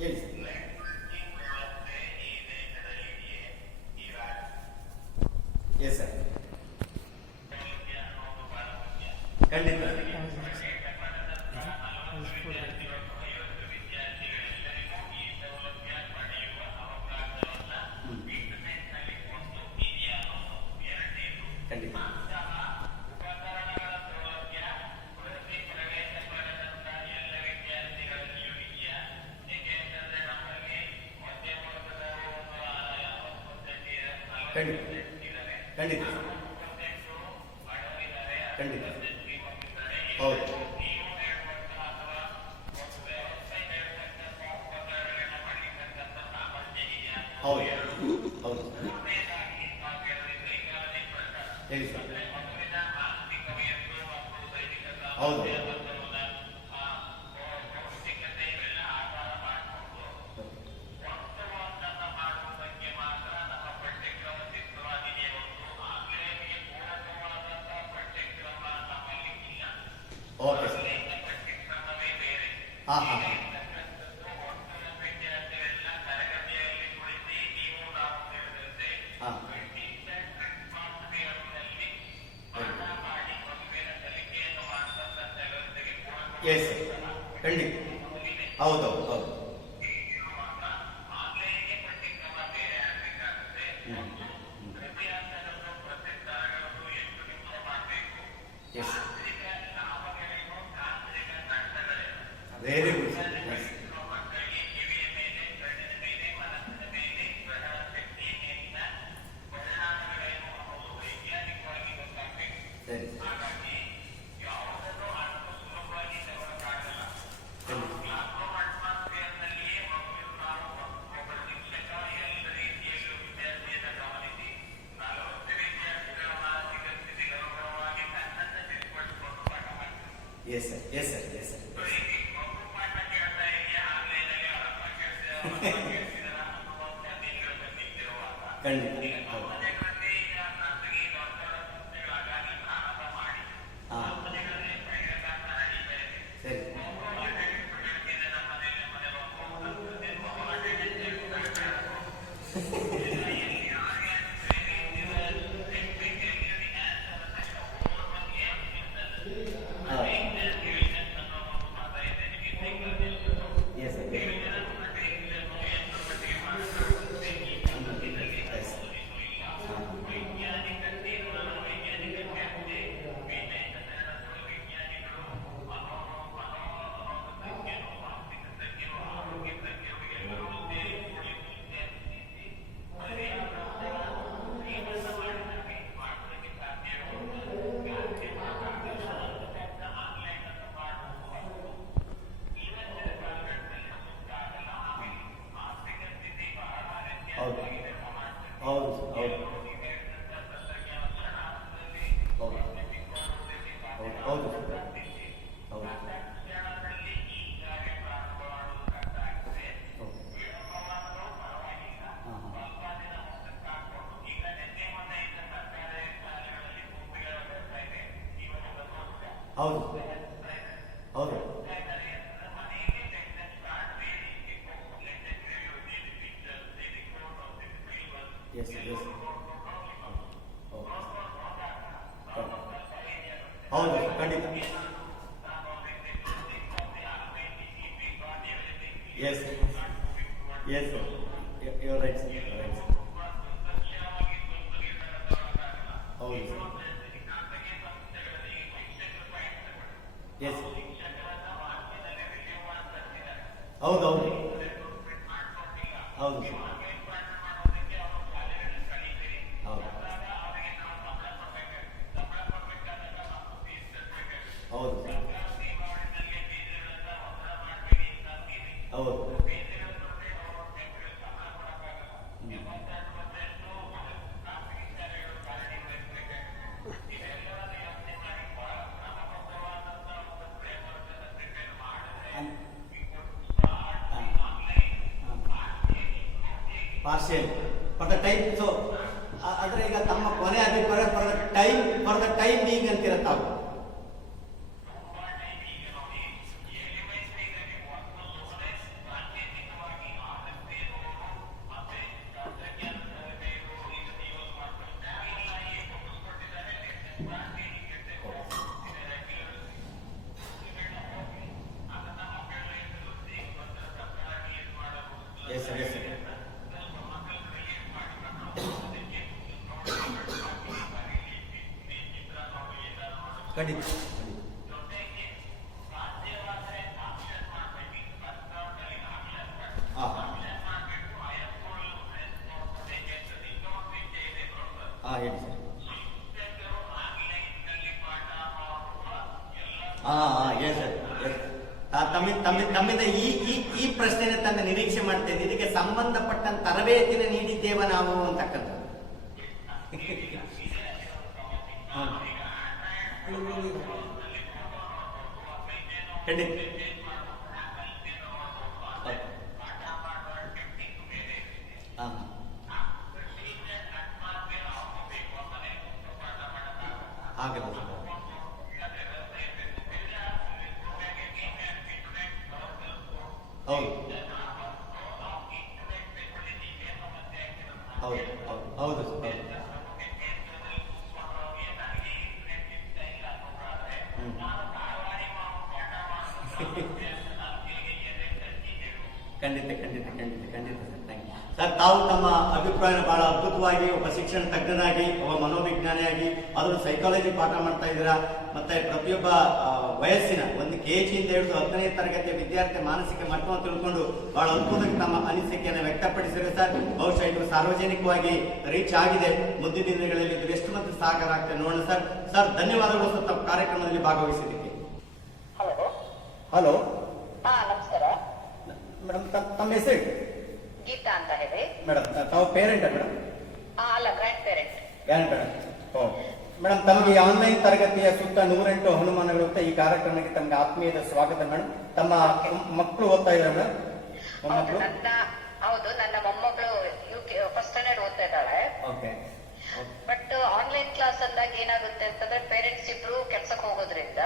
ಹೇಳಿ ಸರ್. ಎಸ್ ಸರ್, ಖಂಡಿತ. ಖಂಡಿತ ಖಂಡಿತ ಹೌದು. ಹೌದು ಹೌದು ಹೇಳಿ ಸರ್. ಹೌದು ಓಕೆ ಸರ್. ಹಾಂ ಹಾಂ ಹಾಂ ಎಸ್ ಖಂಡಿತ ಹೌದೌದು ಹೌದು. Yes very good. Yes sir yes sir yes sir ಖಂಡಿತ ಹೌದು. ಹಾಂ ಸರಿ ಎಸ್ ಸರ್ ಹೌದು ಹೌದು ಹೌದು ಹೌದು ಹೌದು ಹೌದು ಹೌದು ಹೌದು ಹೌದು ಎಸ್ ಎಸ್ ಹೌದು ಖಂಡಿತ yes yes your right right ಹೌದು ಎಸ್ ಹೌದು ಹೌದು ಹೌದು ಹೌದು ಹೌದು partial for the time so ಆದ್ರೆ ಈಗ ತಮ್ಮ ಕೊನೆ ಅಭಿಪ್ರಾಯ ಫಾರ್ ದ ಟೈಮ್ ಬೀಯಿಂಗ್ ಅಂತೀರ ತಾವು ಎಸ್ ಸರ್ ಎಸ್ ಸರ್ ಖಂಡಿತ ಹೇಳಿ ಸರ್ ಎಸ್ ಸರ್ ತಮ್ಮಿಂದ ಈ ಪ್ರಶ್ನೆನ ತನ್ನ ನಿರೀಕ್ಷೆ ಮಾಡ್ತಾ ಇದ್ದೀನಿ. ಇದಕ್ಕೆ ಸಂಬಂಧಪಟ್ಟ ತರಬೇತಿನ ನೀಡಿದ್ದೇವ ನಾವು ಅಂತಕ್ಕಂಥದ್ದು. ಖಂಡಿತ ಆಗಲ್ಲ ಹೌದು ಹೌದು ಹೌದು ಹೌದು ಖಂಡಿತ ಖಂಡಿತ ಖಂಡಿತ ಖಂಡಿತ ಸರ್ ಥ್ಯಾಂಕ್ ಯು ಸರ್. ತಾವು ತಮ್ಮ ಅಭಿಪ್ರಾಯನ ಬಹಳ ಅದ್ಭುತವಾಗಿ ಒಬ್ಬ ಶಿಕ್ಷಣ ತಜ್ಞನಾಗಿ ಒಬ್ಬ ಮನೋವಿಜ್ಞಾನಿಯಾಗಿ ಅದನ್ನು ಸೈಕಾಲಜಿ ಪಾಠ ಮಾಡ್ತಾ ಇದ್ದೀರಾ. ಮತ್ತೆ ಪ್ರತಿಯೊಬ್ಬ ವಯಸ್ಸಿನ ಒಂದು KG ಇಂದ ಹಿಡಿದು 10ನೇ ತರಗತಿಯ ವಿದ್ಯಾರ್ಥಿ ಮಾನಸಿಕ ಮಟ್ಟವನ್ನು ತಿಳ್ಕೊಂಡು ಬಹಳ ಅದ್ಭುತವಾಗಿ ತಮ್ಮ ಅನಿಸಿಕೆಯನ್ನು ವ್ಯಕ್ತಪಡಿಸಿದರೆ ಸರ್. ಬಹುಶಃ ಇದು ಸಾರ್ವಜನಿಕವಾಗಿ ರೀಚ್ ಆಗಿದೆ. ಮುಂದಿನ ದಿನಗಳಲ್ಲಿ ಇದು ಎಷ್ಟು ಮಂದಿ ಸಹಕಾರ ಆಗ್ತದೆ ನೋಡೋಣ ಸರ್. ಸರ್ ಧನ್ಯವಾದಗಳು ಸರ್ ತಮ್ಮ ಕಾರ್ಯಕ್ರಮದಲ್ಲಿ ಭಾಗವಹಿಸಿದ್ದಕ್ಕೆ. ಹಲೋ ಹಲೋ ನಮಸ್ಕಾರ ಮೇಡಮ್, ತಮ್ಮ ಹೆಸರು? ಗೀತಾ ಅಂತ ಹೇಳಿ. ಮೇಡಮ್ ತಾವು ಪೇರೆಂಟಾ ಮೇಡಮ್? ಅಲ್ಲ, ಗ್ರ್ಯಾಂಡ್ ಪೇರೆಂಟ್. Grand parent. ಓ ಮೇಡಮ್, ತಮಗೆ ಆನ್ಲೈನ್ ತರಗತಿಯ ಸುತ್ತ 108 ಅನುಮಾನಗಳು ಈ ಕಾರ್ಯಕ್ರಮಕ್ಕೆ ತಮಗೆ ಆತ್ಮೀಯದ ಸ್ವಾಗತ ಮೇಡಮ್. ತಮ್ಮ ಮಕ್ಕಳು ಓದ್ತಾ ಇದ್ದಾರೆ ಮೇಡಮ್? ಮೊಮ್ಮಕ್ಕಳು? ಹೌದು, ನನ್ನ ಮೊಮ್ಮಗಳು ಫಸ್ಟ್ ಸ್ಟ್ಯಾಂಡರ್ಡ್ ಓದ್ತಾ ಇದ್ದಾಳೆ. ಓಕೆ. ಬಟ್ ಆನ್ಲೈನ್ ಕ್ಲಾಸ್ ಅಂದಾಗ ಏನಾಗುತ್ತೆ ಅಂತಂದ್ರೆ ಪೇರೆಂಟ್ಸ್ ಇಬ್ರು ಕೆಲ್ಸಕ್ಕೆ ಹೋಗೋದ್ರಿಂದ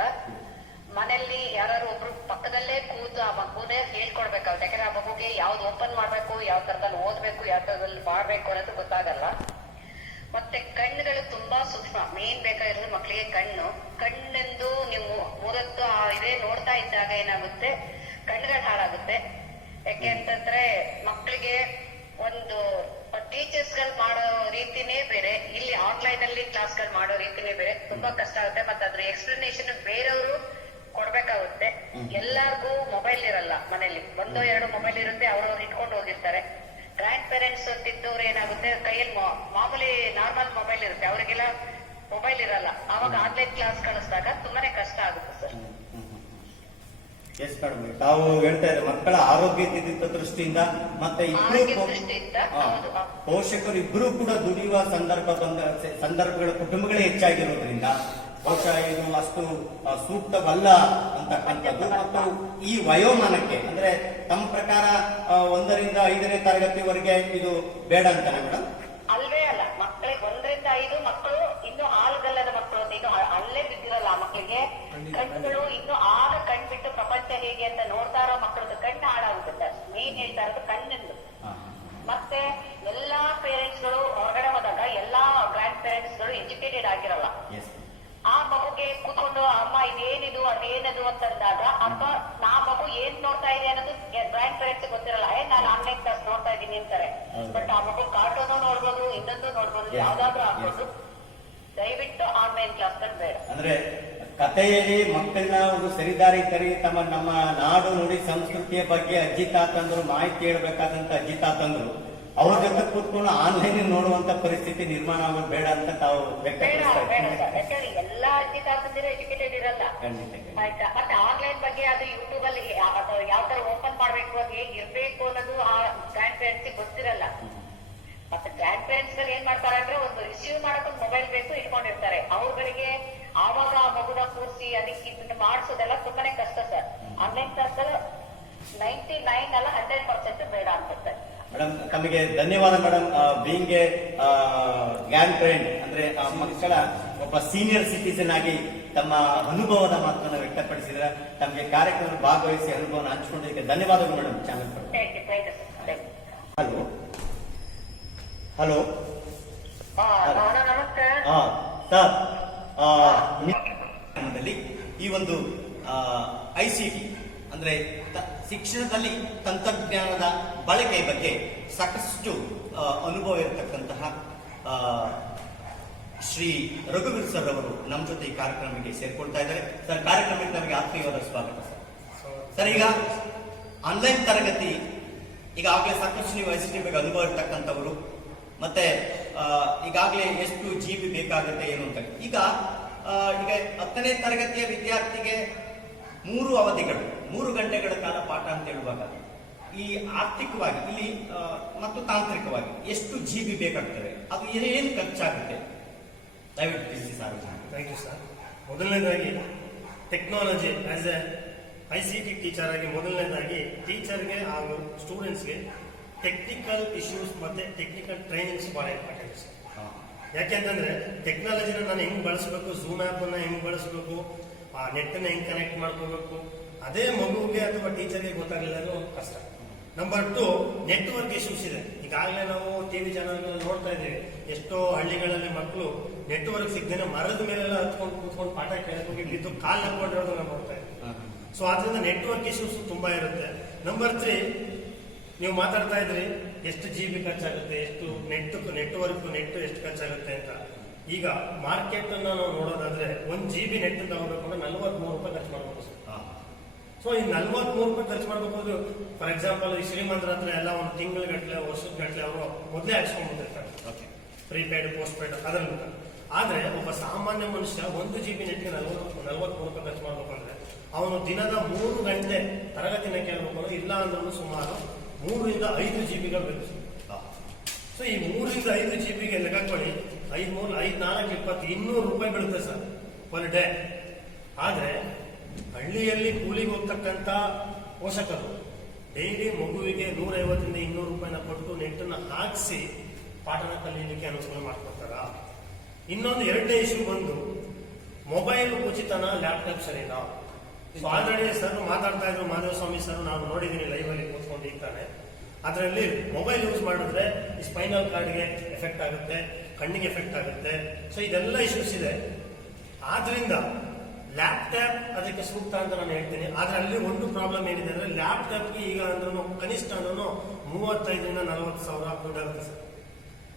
ಮನೆಯಲ್ಲಿ ಯಾರು ಒಬ್ರು ಪಕ್ಕದಲ್ಲೇ ಕೂತು ಆ ಮಗುನೇ ಹೇಳ್ಕೊಡ್ಬೇಕಾಗುತ್ತೆ. ಯಾಕಂದ್ರೆ ಆ ಮಗುಗೆ ಯಾವ್ದು ಓಪನ್ ಮಾಡ್ಬೇಕು, ಯಾವ ತರದಲ್ಲಿ ಓದ್ಬೇಕು, ಯಾವ ತರದಲ್ಲಿ ಮಾಡ್ಬೇಕು ಅನ್ನೋದು ಗೊತ್ತಾಗಲ್ಲ. ಮತ್ತೆ ಕಣ್ಣುಗಳು ತುಂಬಾ ಸೂಕ್ಷ್ಮ. ಮೇನ್ ಬೇಕಾಗಿರೋದು ಮಕ್ಕಳಿಗೆ ಕಣ್ಣೆಂದು ನೀವು ಮೂರತ್ತು ಇದೇ ನೋಡ್ತಾ ಇದ್ದಾಗ ಏನಾಗುತ್ತೆ, ಕಣ್ಣುಗಳು ಹಾಳಾಗುತ್ತೆ. ಯಾಕೆ ಅಂತಂದ್ರೆ ಮಕ್ಕಳಿಗೆ ಒಂದು ಟೀಚರ್ಸ್ ಗಳು ಮಾಡೋ ರೀತಿನೇ ಬೇರೆ, ಇಲ್ಲಿ ಆನ್ಲೈನ್ ಅಲ್ಲಿ ಕ್ಲಾಸ್ ಗಳು ಮಾಡೋ ರೀತಿನೇ ಬೇರೆ. ತುಂಬಾ ಕಷ್ಟ ಆಗುತ್ತೆ. ಮತ್ತೆ ಅದ್ರ ಎಕ್ಸ್ಪ್ಲನೇಷನ್ ಬೇರೆಯವರು ಕೊಡ್ಬೇಕಾಗುತ್ತೆ. ಎಲ್ಲಾರ್ಗು ಮೊಬೈಲ್ ಇರಲ್ಲ ಮನೇಲಿ, 1-2 ಮೊಬೈಲ್ ಇರುತ್ತೆ, ಅವ್ರವ್ರು ಇಟ್ಕೊಂಡು ಹೋಗಿರ್ತಾರೆ. ಗ್ರ್ಯಾಂಡ್ ಪೇರೆಂಟ್ಸ್ ಅಂತಿದ್ದವ್ರು ಏನಾಗುತ್ತೆ, ಕೈಯಲ್ಲಿ ಮಾಮೂಲಿ ನಾರ್ಮಲ್ ಮೊಬೈಲ್ ಇರುತ್ತೆ, ಅವರಿಗೆಲ್ಲ ಮೊಬೈಲ್ ಇರಲ್ಲ. ಅವಾಗ ಆನ್ಲೈನ್ ಕ್ಲಾಸ್ ಕಳಿಸಿದಾಗ ತುಂಬಾನೇ ಕಷ್ಟ ಆಗುತ್ತೆ ಸರ್. ಎಸ್ ಮೇಡಮ್, ತಾವು ಹೇಳ್ತಾ ಇದ್ದಾರೆ ಮಕ್ಕಳ ಆರೋಗ್ಯದ ದೃಷ್ಟಿಯಿಂದ ಮತ್ತೆ ಪೋಷಕರು ಇಬ್ಬರು ಕೂಡ ದುಡಿಯುವ ಸಂದರ್ಭಗಳ ಕುಟುಂಬಗಳೇ ಹೆಚ್ಚಾಗಿರೋದ್ರಿಂದ ಬಹುಶಃ ಇದು ಅಷ್ಟು ಸೂಕ್ತವಲ್ಲ ಅಂತಕ್ಕಂಥದ್ದು. ಮತ್ತು ಈ ವಯೋಮಾನಕ್ಕೆ ಅಂದ್ರೆ ತಮ್ಮ ಪ್ರಕಾರ 1ರಿಂದ 5ನೇ ತರಗತಿವರೆಗೆ ಇದು ಬೇಡ ಅಂತಾನೆ ಮೇಡಮ್? ಅಲ್ವೇ ಅಲ್ಲ, ಮಕ್ಕಳಿಗೆ 1ರಿಂದ 5 ಮಕ್ಕಳು ಇನ್ನು ಹಾಳುಗಲ್ಲದ ಮಕ್ಕಳು, ಇನ್ನು ಅಲ್ಲೇ ಬಿದ್ದಿರಲ್ಲ. ಆ ಮಕ್ಕಳಿಗೆ ಕಣ್ಣುಗಳು ಇನ್ನು ಆಗ ಕಣ್ಬಿಟ್ಟು ಪ್ರಪಂಚ ಹೇಗೆ ಅಂತ ನೋಡ್ತಾ ಇರೋ ಮಕ್ಕಳದ್ದು ಕಣ್ಣು ಹಾಳಾಗುತ್ತೆ. ಮೇನ್ ಹೇಳ್ತಾ ಇರೋದು ಕಣ್ಣಿಂದು. ಮತ್ತೆ ಎಲ್ಲಾ ಪೇರೆಂಟ್ಸ್ ಗಳು ಹೊರಗಡೆ ಹೋದಾಗ ಎಲ್ಲಾ ಗ್ರ್ಯಾಂಡ್ ಪೇರೆಂಟ್ಸ್ ಗಳು ಎಜುಕೇಟೆಡ್ ಆಗಿರಲ್ಲ. ಆ ಮಗುಗೆ ಕೂತ್ಕೊಂಡು ಅಮ್ಮ ಇದೇನಿದು ಅದೇನದು ಅಂತಂದಾಗ ಅಮ್ಮ ಮಗು ಏನ್ ನೋಡ್ತಾ ಇದೆ ಅನ್ನೋದು ಗ್ರ್ಯಾಂಡ್ ಪೇರೆಂಟ್ಸ್ ಗೊತ್ತಿರಲ್ಲ. ನಾನು ಆನ್ಲೈನ್ ಕ್ಲಾಸ್ ನೋಡ್ತಾ ಇದ್ದೀನಿ ಅಂತಾರೆ. ಬಟ್ ಆ ಮಗು ಕಾರ್ಟೂನು ನೋಡ್ಬೋದು, ಇನ್ನೊಂದು ನೋಡ್ಬೋದು, ಯಾವ್ದಾದ್ರು ಆಗ್ಬೋದು. ದಯವಿಟ್ಟು ಆನ್ಲೈನ್ ಕ್ಲಾಸ್ ಬೇಡ. ಅಂದ್ರೆ ಕಥೆಯಲ್ಲಿ ಮಕ್ಕಳನ್ನ ಒಂದು ಸರಿದಾರಿ ನಮ್ಮ ನಾಡು ನುಡಿ ಸಂಸ್ಕೃತಿಯ ಬಗ್ಗೆ ಅಜ್ಜಿ ತಾತಂದ್ರು ಮಾಹಿತಿ ಹೇಳ್ಬೇಕಾದಂತ ಅಜ್ಜಿ ತಾತಂದ್ರು ಅವ್ರ ಜೊತೆ ಕೂತ್ಕೊಂಡು ಆನ್ಲೈನ್ ನೋಡುವಂತ ಪರಿಸ್ಥಿತಿ ನಿರ್ಮಾಣ ಆಗೋದು ಬೇಡ ಅಂತ ತಾವು ಯಾಕಂದ್ರೆ ಎಲ್ಲಾ ಅಜ್ಜಿ ತಾತಂದಿರು ಎಜುಕೇಟೆಡ್ ಇರಲ್ಲ. ಆಯ್ತಾ? ಮತ್ತೆ ಆನ್ಲೈನ್ ಬಗ್ಗೆ ಅದು ಯೂಟ್ಯೂಬ್ ಅಲ್ಲಿ ಯಾವ ತರ ಓಪನ್ ಮಾಡ್ಬೇಕು, ಅದು ಹೇಗೆ ಇರ್ಬೇಕು ಅನ್ನೋದು ಆ ಗ್ರ್ಯಾಂಡ್ ಪೇರೆಂಟ್ಸ್ ಗೊತ್ತಿರಲ್ಲ. ಮತ್ತೆ ಗ್ರ್ಯಾಂಡ್ ಪೇರೆಂಟ್ಸ್ ಗಳು ಏನ್ ಮಾಡ್ತಾರೆ ಅಂದ್ರೆ ಒಂದು ರಿಸೀವ್ ಮಾಡಕ್ಕೆ ಮೊಬೈಲ್ ಬೇಕು ಇಟ್ಕೊಂಡಿರ್ತಾರೆ. ಅವ್ರಗಳಿಗೆ ಆವಾಗ ಆ ಮಗುನ ಕೂರಿಸಿ ಅದಕ್ಕೆ ಇದನ್ನ ಮಾಡಿಸೋದೆಲ್ಲ ತುಂಬಾನೇ ಕಷ್ಟ ಸರ್. ಆನ್ಲೈನ್ ಕ್ಲಾಸ್ 99 ಅಲ್ಲ 100% ಬೇಡ ಅನ್ಸುತ್ತೆ. ಮೇಡಮ್, ತಮಗೆ ಧನ್ಯವಾದ madam. Being A grand parent ಅಂದ್ರೆ ಆ ಮಕ್ಕಳ ಒಬ್ಬ ಸೀನಿಯರ್ ಸಿಟಿಸನ್ ಆಗಿ ತಮ್ಮ ಅನುಭವದ ಮಾತನ್ನು ವ್ಯಕ್ತಪಡಿಸಿದ್ರೆ ತಮಗೆ ಕಾರ್ಯಕ್ರಮ ಭಾಗವಹಿಸಿ ಅನುಭವನ ಹಂಚಿಕೊಂಡಿದ್ದಕ್ಕೆ ಧನ್ಯವಾದಗಳು ಮೇಡಮ್. ಚಾನಲ್ ಹಲೋ ಹಲೋ ನಮಸ್ತೆ ಸರ್, ಈ ಒಂದು ICT ಅಂದ್ರೆ ಶಿಕ್ಷಣದಲ್ಲಿ ತಂತ್ರಜ್ಞಾನದ ಬಳಕೆ ಬಗ್ಗೆ ಸಾಕಷ್ಟು ಅನುಭವ ಇರತಕ್ಕಂತಹ ಶ್ರೀ ರಘುವೀರ್ ಸರ್ ಅವರು ನಮ್ಮ ಜೊತೆ ಈ ಕಾರ್ಯಕ್ರಮಕ್ಕೆ ಸೇರ್ಕೊಳ್ತಾ ಇದ್ದಾರೆ. ಸರ್, ಕಾರ್ಯಕ್ರಮಕ್ಕೆ ನಮಗೆ ಆತ್ಮೀಯವಾದ ಸ್ವಾಗತ ಸರ್. ಈಗ ಆನ್ಲೈನ್ ತರಗತಿ ಈಗಾಗಲೇ ಸಾಕಷ್ಟು ನೀವು ICT ಬಗ್ಗೆ ಅನುಭವ ಇರ್ತಕ್ಕಂಥವರು, ಮತ್ತೆ ಈಗಾಗಲೇ ಎಷ್ಟು GB ಬೇಕಾಗುತ್ತೆ ಏನು ಅಂತ. ಈಗ 10ನೇ ತರಗತಿಯ ವಿದ್ಯಾರ್ಥಿಗೆ 3 ಅವಧಿಗಳು 3 ಗಂಟೆಗಳ ಕಾಲ ಪಾಠ ಅಂತ ಹೇಳುವಾಗ ಈ ಆರ್ಥಿಕವಾಗಿ ಇಲ್ಲಿ ಮತ್ತು ತಾಂತ್ರಿಕವಾಗಿ ಎಷ್ಟು GB ಬೇಕಾಗ್ತದೆ, ಅದು ಏನು ಖರ್ಚಾಗುತ್ತೆ, ದಯವಿಟ್ಟು ತಿಳಿಸಿ ಸರ್. Thank you sir. ಮೊದಲನೇದಾಗಿ technology as a ICT teacher ಆಗಿ ಮೊದಲನೇದಾಗಿ ಟೀಚರ್ಗೆ ಹಾಗೂ ಸ್ಟೂಡೆಂಟ್ಸ್ಗೆ ಟೆಕ್ನಿಕಲ್ ಇಶ್ಯೂಸ್ ಮತ್ತೆ ಟೆಕ್ನಿಕಲ್ ಟ್ರೈನಿಂಗ್ಸ್ ಬಹಳ ಇಂಪಾರ್ಟೆಂಟ್ ಸರ್. ಯಾಕೆಂತಂದ್ರೆ ಟೆಕ್ನಾಲಜಿನ ನಾನು ಹೆಂಗ್ ಬಳಸಬೇಕು, ಝೂಮ್ ಆ್ಯಪ್ ಅನ್ನ ಹೆಂಗ್ ಬಳಸಬೇಕು, ಆ ನೆಟ್ಟನ್ನ ಹೆಂಗ್ ಕನೆಕ್ಟ್ ಮಾಡ್ಕೋಬೇಕು, ಅದೇ ಮಗುವಿಗೆ ಅಥವಾ ಟೀಚರ್ಗೆ ಗೊತ್ತಾಗಲಿಲ್ಲ ಅದು ಕಷ್ಟ. ನಂಬರ್ 2, ನೆಟ್ವರ್ಕ್ ಇಶ್ಯೂಸ್ ಇದೆ. ಈಗಾಗಲೇ ನಾವು TV ಚಾನಲ್ ನೋಡ್ತಾ ಇದ್ದೀವಿ, ಎಷ್ಟೋ ಹಳ್ಳಿಗಳಲ್ಲಿ ಮಕ್ಕಳು ನೆಟ್ವರ್ಕ್ ಸಿಗದೇನೆ ಮರದ ಮೇಲೆಲ್ಲ ಹತ್ಕೊಂಡು ಕೂತ್ಕೊಂಡು ಪಾಠ ಕೇಳಕ್ ಹೋಗಿ ಬಿದ್ದು ಕಾಲ್ ಹಾಕೊಂಡಿರೋದು ನಾವು ನೋಡ್ತಾ ಇದ್ದೀವಿ. ಸೊ ಆದ್ರಿಂದ ನೆಟ್ವರ್ಕ್ ಇಶ್ಯೂಸ್ ತುಂಬಾ ಇರುತ್ತೆ. ನಂಬರ್ 3, ನೀವು ಮಾತಾಡ್ತಾ ಇದ್ರಿ ಎಷ್ಟು GB ಖರ್ಚಾಗುತ್ತೆ, ಎಷ್ಟು ನೆಟ್ ಎಷ್ಟು ಖರ್ಚಾಗುತ್ತೆ ಅಂತ. ಈಗ ಮಾರ್ಕೆಟ್ ಅನ್ನ ನಾವು ನೋಡೋದಾದ್ರೆ 1 GB ನೆಟ್ ತಗೋಬೇಕು ಅಂದ್ರೆ 43 ರೂಪಾಯಿ ಖರ್ಚು ಮಾಡಬೇಕು ಸರ್. ಸೊ ಈ 43 ರೂಪಾಯಿ ಖರ್ಚು ಮಾಡಬೇಕು. ಫಾರ್ ಎಕ್ಸಾಂಪಲ್ ಈ ಶ್ರೀಮಂತರ ಹತ್ರ ಎಲ್ಲ ಒಂದು ತಿಂಗಳ ಗಟ್ಟಲೆ ವರ್ಷದ ಗಟ್ಟಲೆ ಅವರು ಮೊದಲೇ ಹಾಕ್ಸ್ಕೊಂಡ್ಬಿಟ್ಟಿರ್ತಾರೆ, ಪ್ರೀಪೇಡ್ ಪೋಸ್ಟ್ ಪೇಡ್ ಅದರಲ್ಲಿ. ಆದ್ರೆ ಒಬ್ಬ ಸಾಮಾನ್ಯ ಮನುಷ್ಯ 1 GB ನೆಟ್ಗೆ 43 ರೂಪಾಯಿ ಖರ್ಚು ಮಾಡ್ಬೇಕು ಅಂದ್ರೆ ಅವನು ದಿನದ 3 ಗಂಟೆ ತರಗತಿನ ಕೇಳಬೇಕು, ಇಲ್ಲ ಅಂದ್ರೂ ಸುಮಾರು 3 ರಿಂದ 5 GB ಬೇಕು. ಸೊ ಈ 3ರಿಂದ 5 GB ಲೆಕ್ಕ ಹಾಕೊಳ್ಳಿ, 5 3 5 4 20 200 ರೂಪಾಯಿ ಬೀಳುತ್ತೆ ಸರ್ ಪರ್ ಡೇ. ಆದ್ರೆ ಹಳ್ಳಿಯಲ್ಲಿ ಕೂಲಿಗೆ ಹೋಗ್ತಕ್ಕಂಥ ಪೋಷಕರು ಡೈಲಿ ಮಗುವಿಗೆ 150ರಿಂದ 200 ರೂಪಾಯಿನ ಕೊಟ್ಟು ನೆಟ್ಟನ್ನು ಹಾಕಿಸಿ ಪಾಠನ ಕಲೀಲಿಕ್ಕೆ ಅನುಕೂಲ ಮಾಡ್ಕೊಡ್ತಾರ. ಇನ್ನೊಂದು ಎರಡನೇ ಇಶ್ಯೂ ಬಂದು ಮೊಬೈಲ್ ಉಚಿತನ, ಲ್ಯಾಪ್ಟಾಪ್ ಸರಿನಾ? ಸೊ ಆಲ್ರೆಡಿ ಸರ್ ಮಾತಾಡ್ತಾ ಇದ್ರು, ಮಾಧವಸ್ವಾಮಿ ಸರ್, ನಾನು ನೋಡಿದ್ದೀನಿ ಲೈವ್ ಅಲ್ಲಿ ಕೂತ್ಕೊಂಡು ಇರ್ತಾನೆ. ಅದರಲ್ಲಿ ಮೊಬೈಲ್ ಯೂಸ್ ಮಾಡಿದ್ರೆ ಸ್ಪೈನಲ್ ಕಾರ್ಡ್ಗೆ ಎಫೆಕ್ಟ್ ಆಗುತ್ತೆ, ಕಣ್ಣಿಗೆ ಎಫೆಕ್ಟ್ ಆಗುತ್ತೆ. ಸೊ ಇದೆಲ್ಲ ಇಶ್ಯೂಸ್ ಇದೆ. ಆದ್ರಿಂದ ಲ್ಯಾಪ್ಟಾಪ್ ಅದಕ್ಕೆ ಸೂಕ್ತ ಅಂತ ನಾನು ಹೇಳ್ತೀನಿ. ಆದ್ರೆ ಅಲ್ಲಿ ಒಂದು ಪ್ರಾಬ್ಲಮ್ ಏನಿದೆ ಅಂದ್ರೆ ಲ್ಯಾಪ್ಟಾಪ್ಗೆ ಈಗ ಅಂದ್ರೂ ಕನಿಷ್ಠ ಅಂದ್ರೂ 35ರಿಂದ 40 ಸಾವಿರ ದುಡ್ಡಾಗುತ್ತೆ ಸರ್.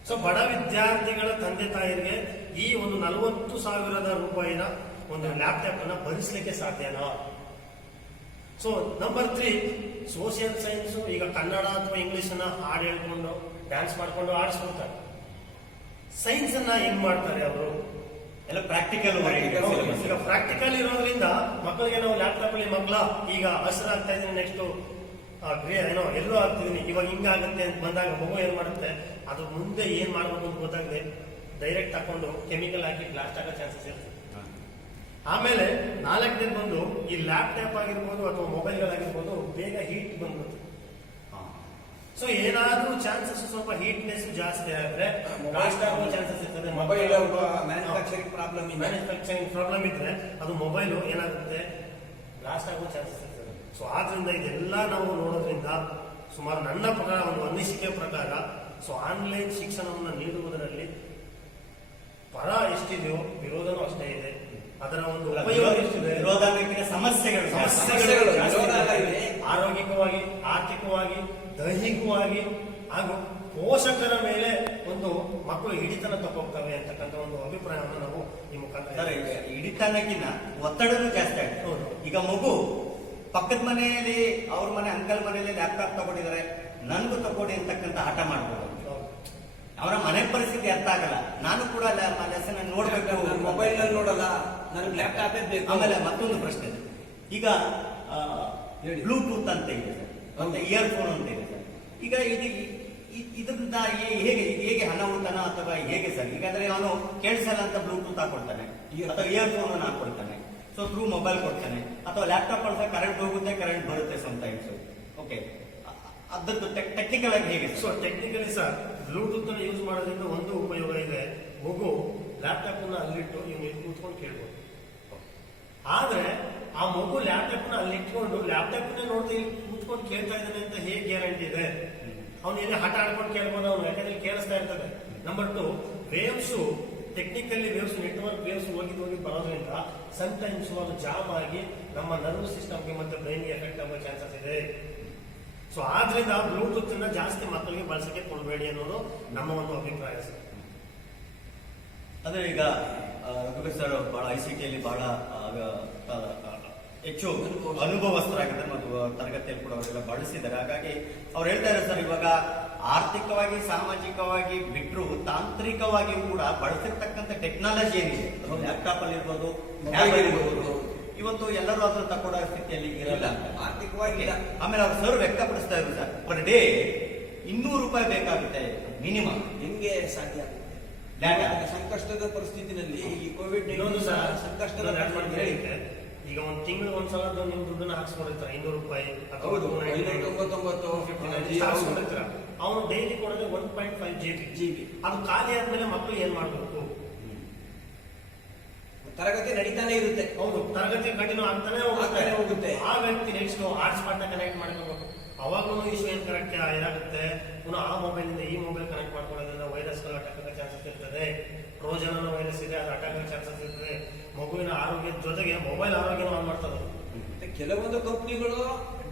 ಸೊ ಬಡ ವಿದ್ಯಾರ್ಥಿಗಳ ತಂದೆ ತಾಯಿಗೆ ಈ ಒಂದು 40,000 ರೂಪಾಯಿನ ಒಂದು ಲ್ಯಾಪ್ಟಾಪ್ ಅನ್ನ ಭರಿಸಲಿಕ್ಕೆ ಸಾಧ್ಯನಾ? So number 3, social science. ಈಗ ಕನ್ನಡ ಅಥವಾ ಇಂಗ್ಲಿಷ್ ಅನ್ನ ಹಾಡು ಹೇಳ್ಕೊಂಡು ಡ್ಯಾನ್ಸ್ ಮಾಡ್ಕೊಂಡು ಆಡಿಸ್ಕೊಳ್ತಾರೆ. ಸೈನ್ಸ್ ಅನ್ನ ಹೆಂಗ್ ಮಾಡ್ತಾರೆ ಅವರು? ಎಲ್ಲ ಪ್ರಾಕ್ಟಿಕಲ್ ಈಗ ಪ್ರಾಕ್ಟಿಕಲ್ ಇರೋದ್ರಿಂದ ಮಕ್ಕಳಿಗೆ ನಾವು ಲ್ಯಾಪ್ಟಾಪ್ ಅಲ್ಲಿ ಮಕ್ಕಳ ಈಗ ಹಸಿರಾಗ್ತಾ ಇದ್ದೀನಿ, ನೆಕ್ಸ್ಟ್ ಏನೋ ಎಲ್ಲೋ ಆಗ್ತಿದೀನಿ, ಇವಾಗ ಹಿಂಗಾಗುತ್ತೆ ಅಂತ ಬಂದಾಗ ಮಗು ಏನ್ ಮಾಡುತ್ತೆ, ಅದು ಮುಂದೆ ಏನ್ ಮಾಡ್ಬೇಕು ಅಂತ ಗೊತ್ತಾಗದೆ ಡೈರೆಕ್ಟ್ ಹಾಕೊಂಡು ಕೆಮಿಕಲ್ ಹಾಕಿ ಬ್ಲಾಸ್ಟ್ ಆಗೋ ಚಾನ್ಸಸ್ ಇರ್ತದೆ. ಆಮೇಲೆ 4ನೇ ಬಂದು ಈ ಲ್ಯಾಪ್ಟಾಪ್ ಆಗಿರ್ಬೋದು ಅಥವಾ ಮೊಬೈಲ್ಗಳಾಗಿರ್ಬೋದು ಬೇಗ ಹೀಟ್ ಬಂದ್ಬಿಡುತ್ತೆ. ಸೊ ಏನಾದ್ರೂ ಚಾನ್ಸಸ್ ಸ್ವಲ್ಪ ಹೀಟ್ನೆಸ್ ಜಾಸ್ತಿ ಆದ್ರೆ ಬ್ಲಾಸ್ಟ್ ಆಗೋ ಚಾನ್ಸಸ್ ಇರ್ತದೆ. ಮೊಬೈಲ್ ಮ್ಯಾನುಫ್ಯಾಕ್ಚರಿಂಗ್ ಪ್ರಾಬ್ಲಮ್ ಇದ್ರೆ ಅದು ಮೊಬೈಲ್ ಏನಾಗುತ್ತೆ, ಬ್ಲಾಸ್ಟ್ ಆಗೋ ಚಾನ್ಸಸ್ ಇರ್ತದೆ. ಸೊ ಆದ್ರಿಂದ ಇದೆಲ್ಲ ನಾವು ನೋಡೋದ್ರಿಂದ ಸುಮಾರು ನನ್ನ ಪ್ರಕಾರ, ಒಂದು ಅನಿಸಿಕೆ ಪ್ರಕಾರ, ಸೊ ಆನ್ಲೈನ್ ಶಿಕ್ಷಣವನ್ನು ನೀಡುವುದರಲ್ಲಿ ಪರ ಎಷ್ಟಿದೆಯೋ ವಿರೋಧನೂ ಅಷ್ಟೇ ಇದೆ. ಅದರ ಒಂದು ಉಪಯೋಗ ಎಷ್ಟಿದೆ, ಸಮಸ್ಯೆಗಳು ಆರೋಗ್ಯಿಕವಾಗಿ, ಆರ್ಥಿಕವಾಗಿ, ದೈಹಿಕವಾಗಿ ಹಾಗೂ ಪೋಷಕರ ಮೇಲೆ ಒಂದು ಮಕ್ಕಳು ಹಿಡಿತನ ತಗೋಗ್ತವೆ ಅಂತಕ್ಕಂಥ ಒಂದು ಅಭಿಪ್ರಾಯವನ್ನು ನಾವು ಈ ಮುಖಾಂತರ. ಹಿಡಿತನಕ್ಕಿಂತ ಒತ್ತಡನೂ ಜಾಸ್ತಿ ಆಗುತ್ತೆ. ಈಗ ಮಗು ಪಕ್ಕದ ಮನೆಯಲ್ಲಿ, ಅವ್ರ ಮನೆ ಅಂಕಲ್ ಮನೆಯಲ್ಲಿ ಲ್ಯಾಪ್ಟಾಪ್ ತಗೊಂಡಿದ್ದಾರೆ, ನನ್ಗೂ ತಗೊಡಿ ಅಂತಕ್ಕಂಥ ಹಠ ಮಾಡ್ಬೋದು. ಅವರ ಮನೆ ಪರಿಸ್ಥಿತಿ ಅರ್ಥ ಆಗಲ್ಲ. ನಾನು ಕೂಡ ಲೆಸನ್ ನೋಡ್ಬೇಕು, ಮೊಬೈಲ್ ನಲ್ಲಿ ನೋಡಲ್ಲ, ನನಗೆ ಲ್ಯಾಪ್ಟಾಪೇ ಬೇಕು. ಆಮೇಲೆ ಮತ್ತೊಂದು ಪ್ರಶ್ನೆ, ಈಗ ಬ್ಲೂಟೂತ್ ಅಂತ ಇದೆ ಸರ್, ಮತ್ತೆ ಇಯರ್ಫೋನ್ ಅಂತ ಇದೆ ಸರ್. ಈಗ ಇದರಿಂದ ಹೇಗೆ ಹಣ ಉಳಿತಾನ ಅಥವಾ ಹೇಗೆ ಸರ್? ಈಗಂದ್ರೆ ಅವನು ಕೇಳಿಸಲ್ಲ ಅಂತ ಬ್ಲೂಟೂತ್ ಹಾಕೊಡ್ತಾನೆ ಅಥವಾ ಇಯರ್ಫೋನ್ ಅನ್ನು ಹಾಕೊಡ್ತಾನೆ, ಸೊ ಥ್ರೂ ಮೊಬೈಲ್ ಕೊಡ್ತಾನೆ, ಅಥವಾ ಲ್ಯಾಪ್ಟಾಪ್ ಕೊಡ್ತಾರೆ, ಕರೆಂಟ್ ಹೋಗುತ್ತೆ, ಕರೆಂಟ್ ಬರುತ್ತೆ ಸಮಟೈಮ್ಸ್. ಓಕೆ, ಅದದ್ದು ಟೆಕ್ನಿಕಲ್ ಆಗಿ ಹೇಗೆ? ಸೊ ಟೆಕ್ನಿಕಲಿ ಸರ್, ಬ್ಲೂಟೂತ್ ಅನ್ನು ಯೂಸ್ ಮಾಡೋದ್ರಿಂದ ಒಂದು ಉಪಯೋಗ ಇದೆ. ಮಗು ಲ್ಯಾಪ್ಟಾಪ್ ಅನ್ನ ಅಲ್ಲಿಟ್ಟು ಇವನು ಕೂತ್ಕೊಂಡು ಕೇಳ್ಬೋದು. ಆದ್ರೆ ಆ ಮಗು ಲ್ಯಾಪ್ಟಾಪ್ ನ ಅಲ್ಲಿ ಇಟ್ಕೊಂಡು ಲ್ಯಾಪ್ಟಾಪ್ ನೋಡ್ತಾ ಇಲ್ಲಿ ಕೂತ್ಕೊಂಡು ಕೇಳ್ತಾ ಇದ್ದಾನೆ ಅಂತ ಹೇಗೆ ಗ್ಯಾರಂಟಿ ಇದೆ? ಅವ್ನು ಏನೇ ಹಠ ಆಡ್ಕೊಂಡು ಕೇಳ್ಬೋದು ಅವನು, ಯಾಕಂದ್ರೆ ಕೇಳಿಸ್ತಾ ಇರ್ತದೆ. Number 2, waves, technically waves, network waves ಹೋಗಿ ಬರೋದ್ರಿಂದ ಸಮ್ಟೈಮ್ಸ್ ಅದು ಜಾಮ್ ಆಗಿ ನಮ್ಮ ನರ್ವ್ ಸಿಸ್ಟಮ್ಗೆ ಮತ್ತೆ ಬ್ರೈನ್ಗೆ ಎಫೆಕ್ಟ್ ಆಗೋ ಚಾನ್ಸಸ್ ಇದೆ. ಸೊ ಆದ್ರಿಂದ ಬ್ಲೂಟೂತ್ ಅನ್ನ ಜಾಸ್ತಿ ಮಕ್ಕಳಿಗೆ ಬಳಸಕ್ಕೆ ಕೊಡಬೇಡಿ ಅನ್ನೋದು ನಮ್ಮ ಒಂದು ಅಭಿಪ್ರಾಯ ಸರ್. ಅಂದ್ರೆ ಈಗ ರಘುವೀರ್ ಸರ್ ಬಹಳ ICTಯಲ್ಲಿ ಬಹಳ ಹೆಚ್ಚು ಅನುಭವಸ್ಥರಾಗಿದ್ದಾರೆ ಮತ್ತು ತರಗತಿಯಲ್ಲಿ ಕೂಡ ಅವರೆಲ್ಲ ಬಳಸಿದ್ದಾರೆ. ಹಾಗಾಗಿ ಅವ್ರು ಹೇಳ್ತಾರೆ ಸರ್, ಇವಾಗ ಆರ್ಥಿಕವಾಗಿ, ಸಾಮಾಜಿಕವಾಗಿ ಬಿಟ್ಟರು ತಾಂತ್ರಿಕವಾಗಿ ಕೂಡ ಬಳಸಿರ್ತಕ್ಕಂಥ ಟೆಕ್ನಾಲಜಿ ಏನಿದೆ, ಲ್ಯಾಪ್ಟಾಪ್ ಅಲ್ಲಿ ಇರ್ಬೋದು, ಟ್ಯಾಬ್ ಇರ್ಬೋದು, ಇವತ್ತು ಎಲ್ಲರೂ ಅದನ್ನ ತಗೊಳ್ಳೋ ಸ್ಥಿತಿಯಲ್ಲಿ ಇರಲ್ಲ, ಆರ್ಥಿಕವಾಗಿ. ಆಮೇಲೆ ಅವ್ರು ಸರ್ ವ್ಯಕ್ತಪಡಿಸ್ತಾ ಇದ್ರು ಸರ್, ಪರ್ ಡೇ 200 ರೂಪಾಯಿ ಬೇಕಾಗುತ್ತೆ ಮಿನಿಮಮ್. ಹೆಂಗೆ ಸಾಧ್ಯ ಆಗುತ್ತೆ? ಸಂಕಷ್ಟದ ಪರಿಸ್ಥಿತಿನಲ್ಲಿ ಈ ಕೋವಿಡ್ ಸಂಕಷ್ಟದ ಈಗ ಒಂದು ತಿಂಗಳು ಒಂದ್ಸಲ ನೀವು ದುಡ್ಡನ್ನ ಹಾಕ್ಸ್ಕೊಂಡಿರ್ತಾರೆ 500 ರೂಪಾಯಿ, ಹೌದು, 599 ಹಾಕ್ಸ್ಕೊಂಡಿರ್ತಾರ. ಅವನು ಡೈಲಿ ಕೊಡೋದು 1.5 GB. ಅದು ಖಾಲಿ ಆದ್ಮೇಲೆ ಮಕ್ಕಳು ಏನ್ ಮಾಡ್ಬೇಕು? ತರಗತಿ ನಡೀತಾನೆ ಇರುತ್ತೆ. ಹೌದು, ತರಗತಿ ಕಂಟಿನ್ಯೂ ಆಗ್ತಾನೆ ಹೋಗುತ್ತೆ. ಆ ವ್ಯಕ್ತಿ ನೆಕ್ಸ್ಟ್ ಹಾಟ್ಸ್ಪಾಟ್ ನ ಕನೆಕ್ಟ್ ಮಾಡ್ಕೋಬೇಕು. ಅವಾಗಲೂ ಇಶ್ಯೂ ಏನ್ ಕರೆಕ್ಟ್ ಏನಾಗುತ್ತೆ, ಪುನಃ ಆ ಮೊಬೈಲ್ ಇಂದ ಈ ಮೊಬೈಲ್ ಕನೆಕ್ಟ್ ಮಾಡ್ಕೊಳ್ಳೋದ್ರಿಂದ ವೈರಸ್ ಅಟ್ಯಾಕ್ ಆಗೋ ಚಾನ್ಸಸ್ ಇರ್ತದೆ. ಟ್ರೋಜನ್ ವೈರಸ್ ಇದೆ, ಅದು ಅಟ್ಯಾಕ್ ಆಗೋ ಚಾನ್ಸಸ್ ಇರ್ತದೆ. ಮಗುವಿನ ಆರೋಗ್ಯದ ಜೊತೆಗೆ ಮೊಬೈಲ್ ಆರೋಗ್ಯನ ಹಾಳು ಮಾಡ್ತದೆ. ಕೆಲವೊಂದು ಕಂಪ್ನಿಗಳು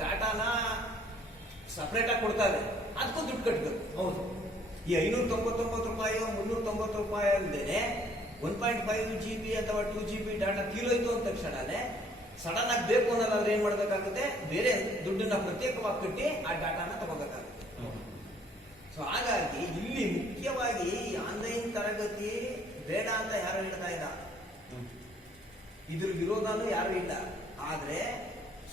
ಡಾಟಾನ ಸಪರೇಟ್ ಆಗಿ ಕೊಡ್ತಾರೆ, ಅದಕ್ಕೂ ದುಡ್ಡು ಕಟ್ಟಬೇಕು. ಹೌದು, ಈ 599 ರೂಪಾಯಿ 390 ರೂಪಾಯಿ ಅಲ್ಲದೆ 1.5 GB ಅಥವಾ 2 GB ಡಾಟಾ ತೀರೋಯ್ತು ಅಂದ ತಕ್ಷಣನೇ ಸಡನ್ ಆಗಿ ಬೇಕು ಅನ್ನೋದಾದ್ರೆ ಏನ್ ಮಾಡ್ಬೇಕಾಗುತ್ತೆ, ಬೇರೆ ದುಡ್ಡನ್ನ ಪ್ರತ್ಯೇಕವಾಗಿ ಕಟ್ಟಿ ಆ ಡಾಟಾನ ತಗೋಬೇಕಾಗುತ್ತೆ. ಸೊ ಹಾಗಾಗಿ ಇಲ್ಲಿ ಮುಖ್ಯವಾಗಿ ಆನ್ಲೈನ್ ತರಗತಿ ಬೇಡ ಅಂತ ಯಾರು ಹೇಳ್ತಾ ಇಲ್ಲ, ಇದ್ರ ವಿರೋಧನೂ ಯಾರು ಇಲ್ಲ. ಆದ್ರೆ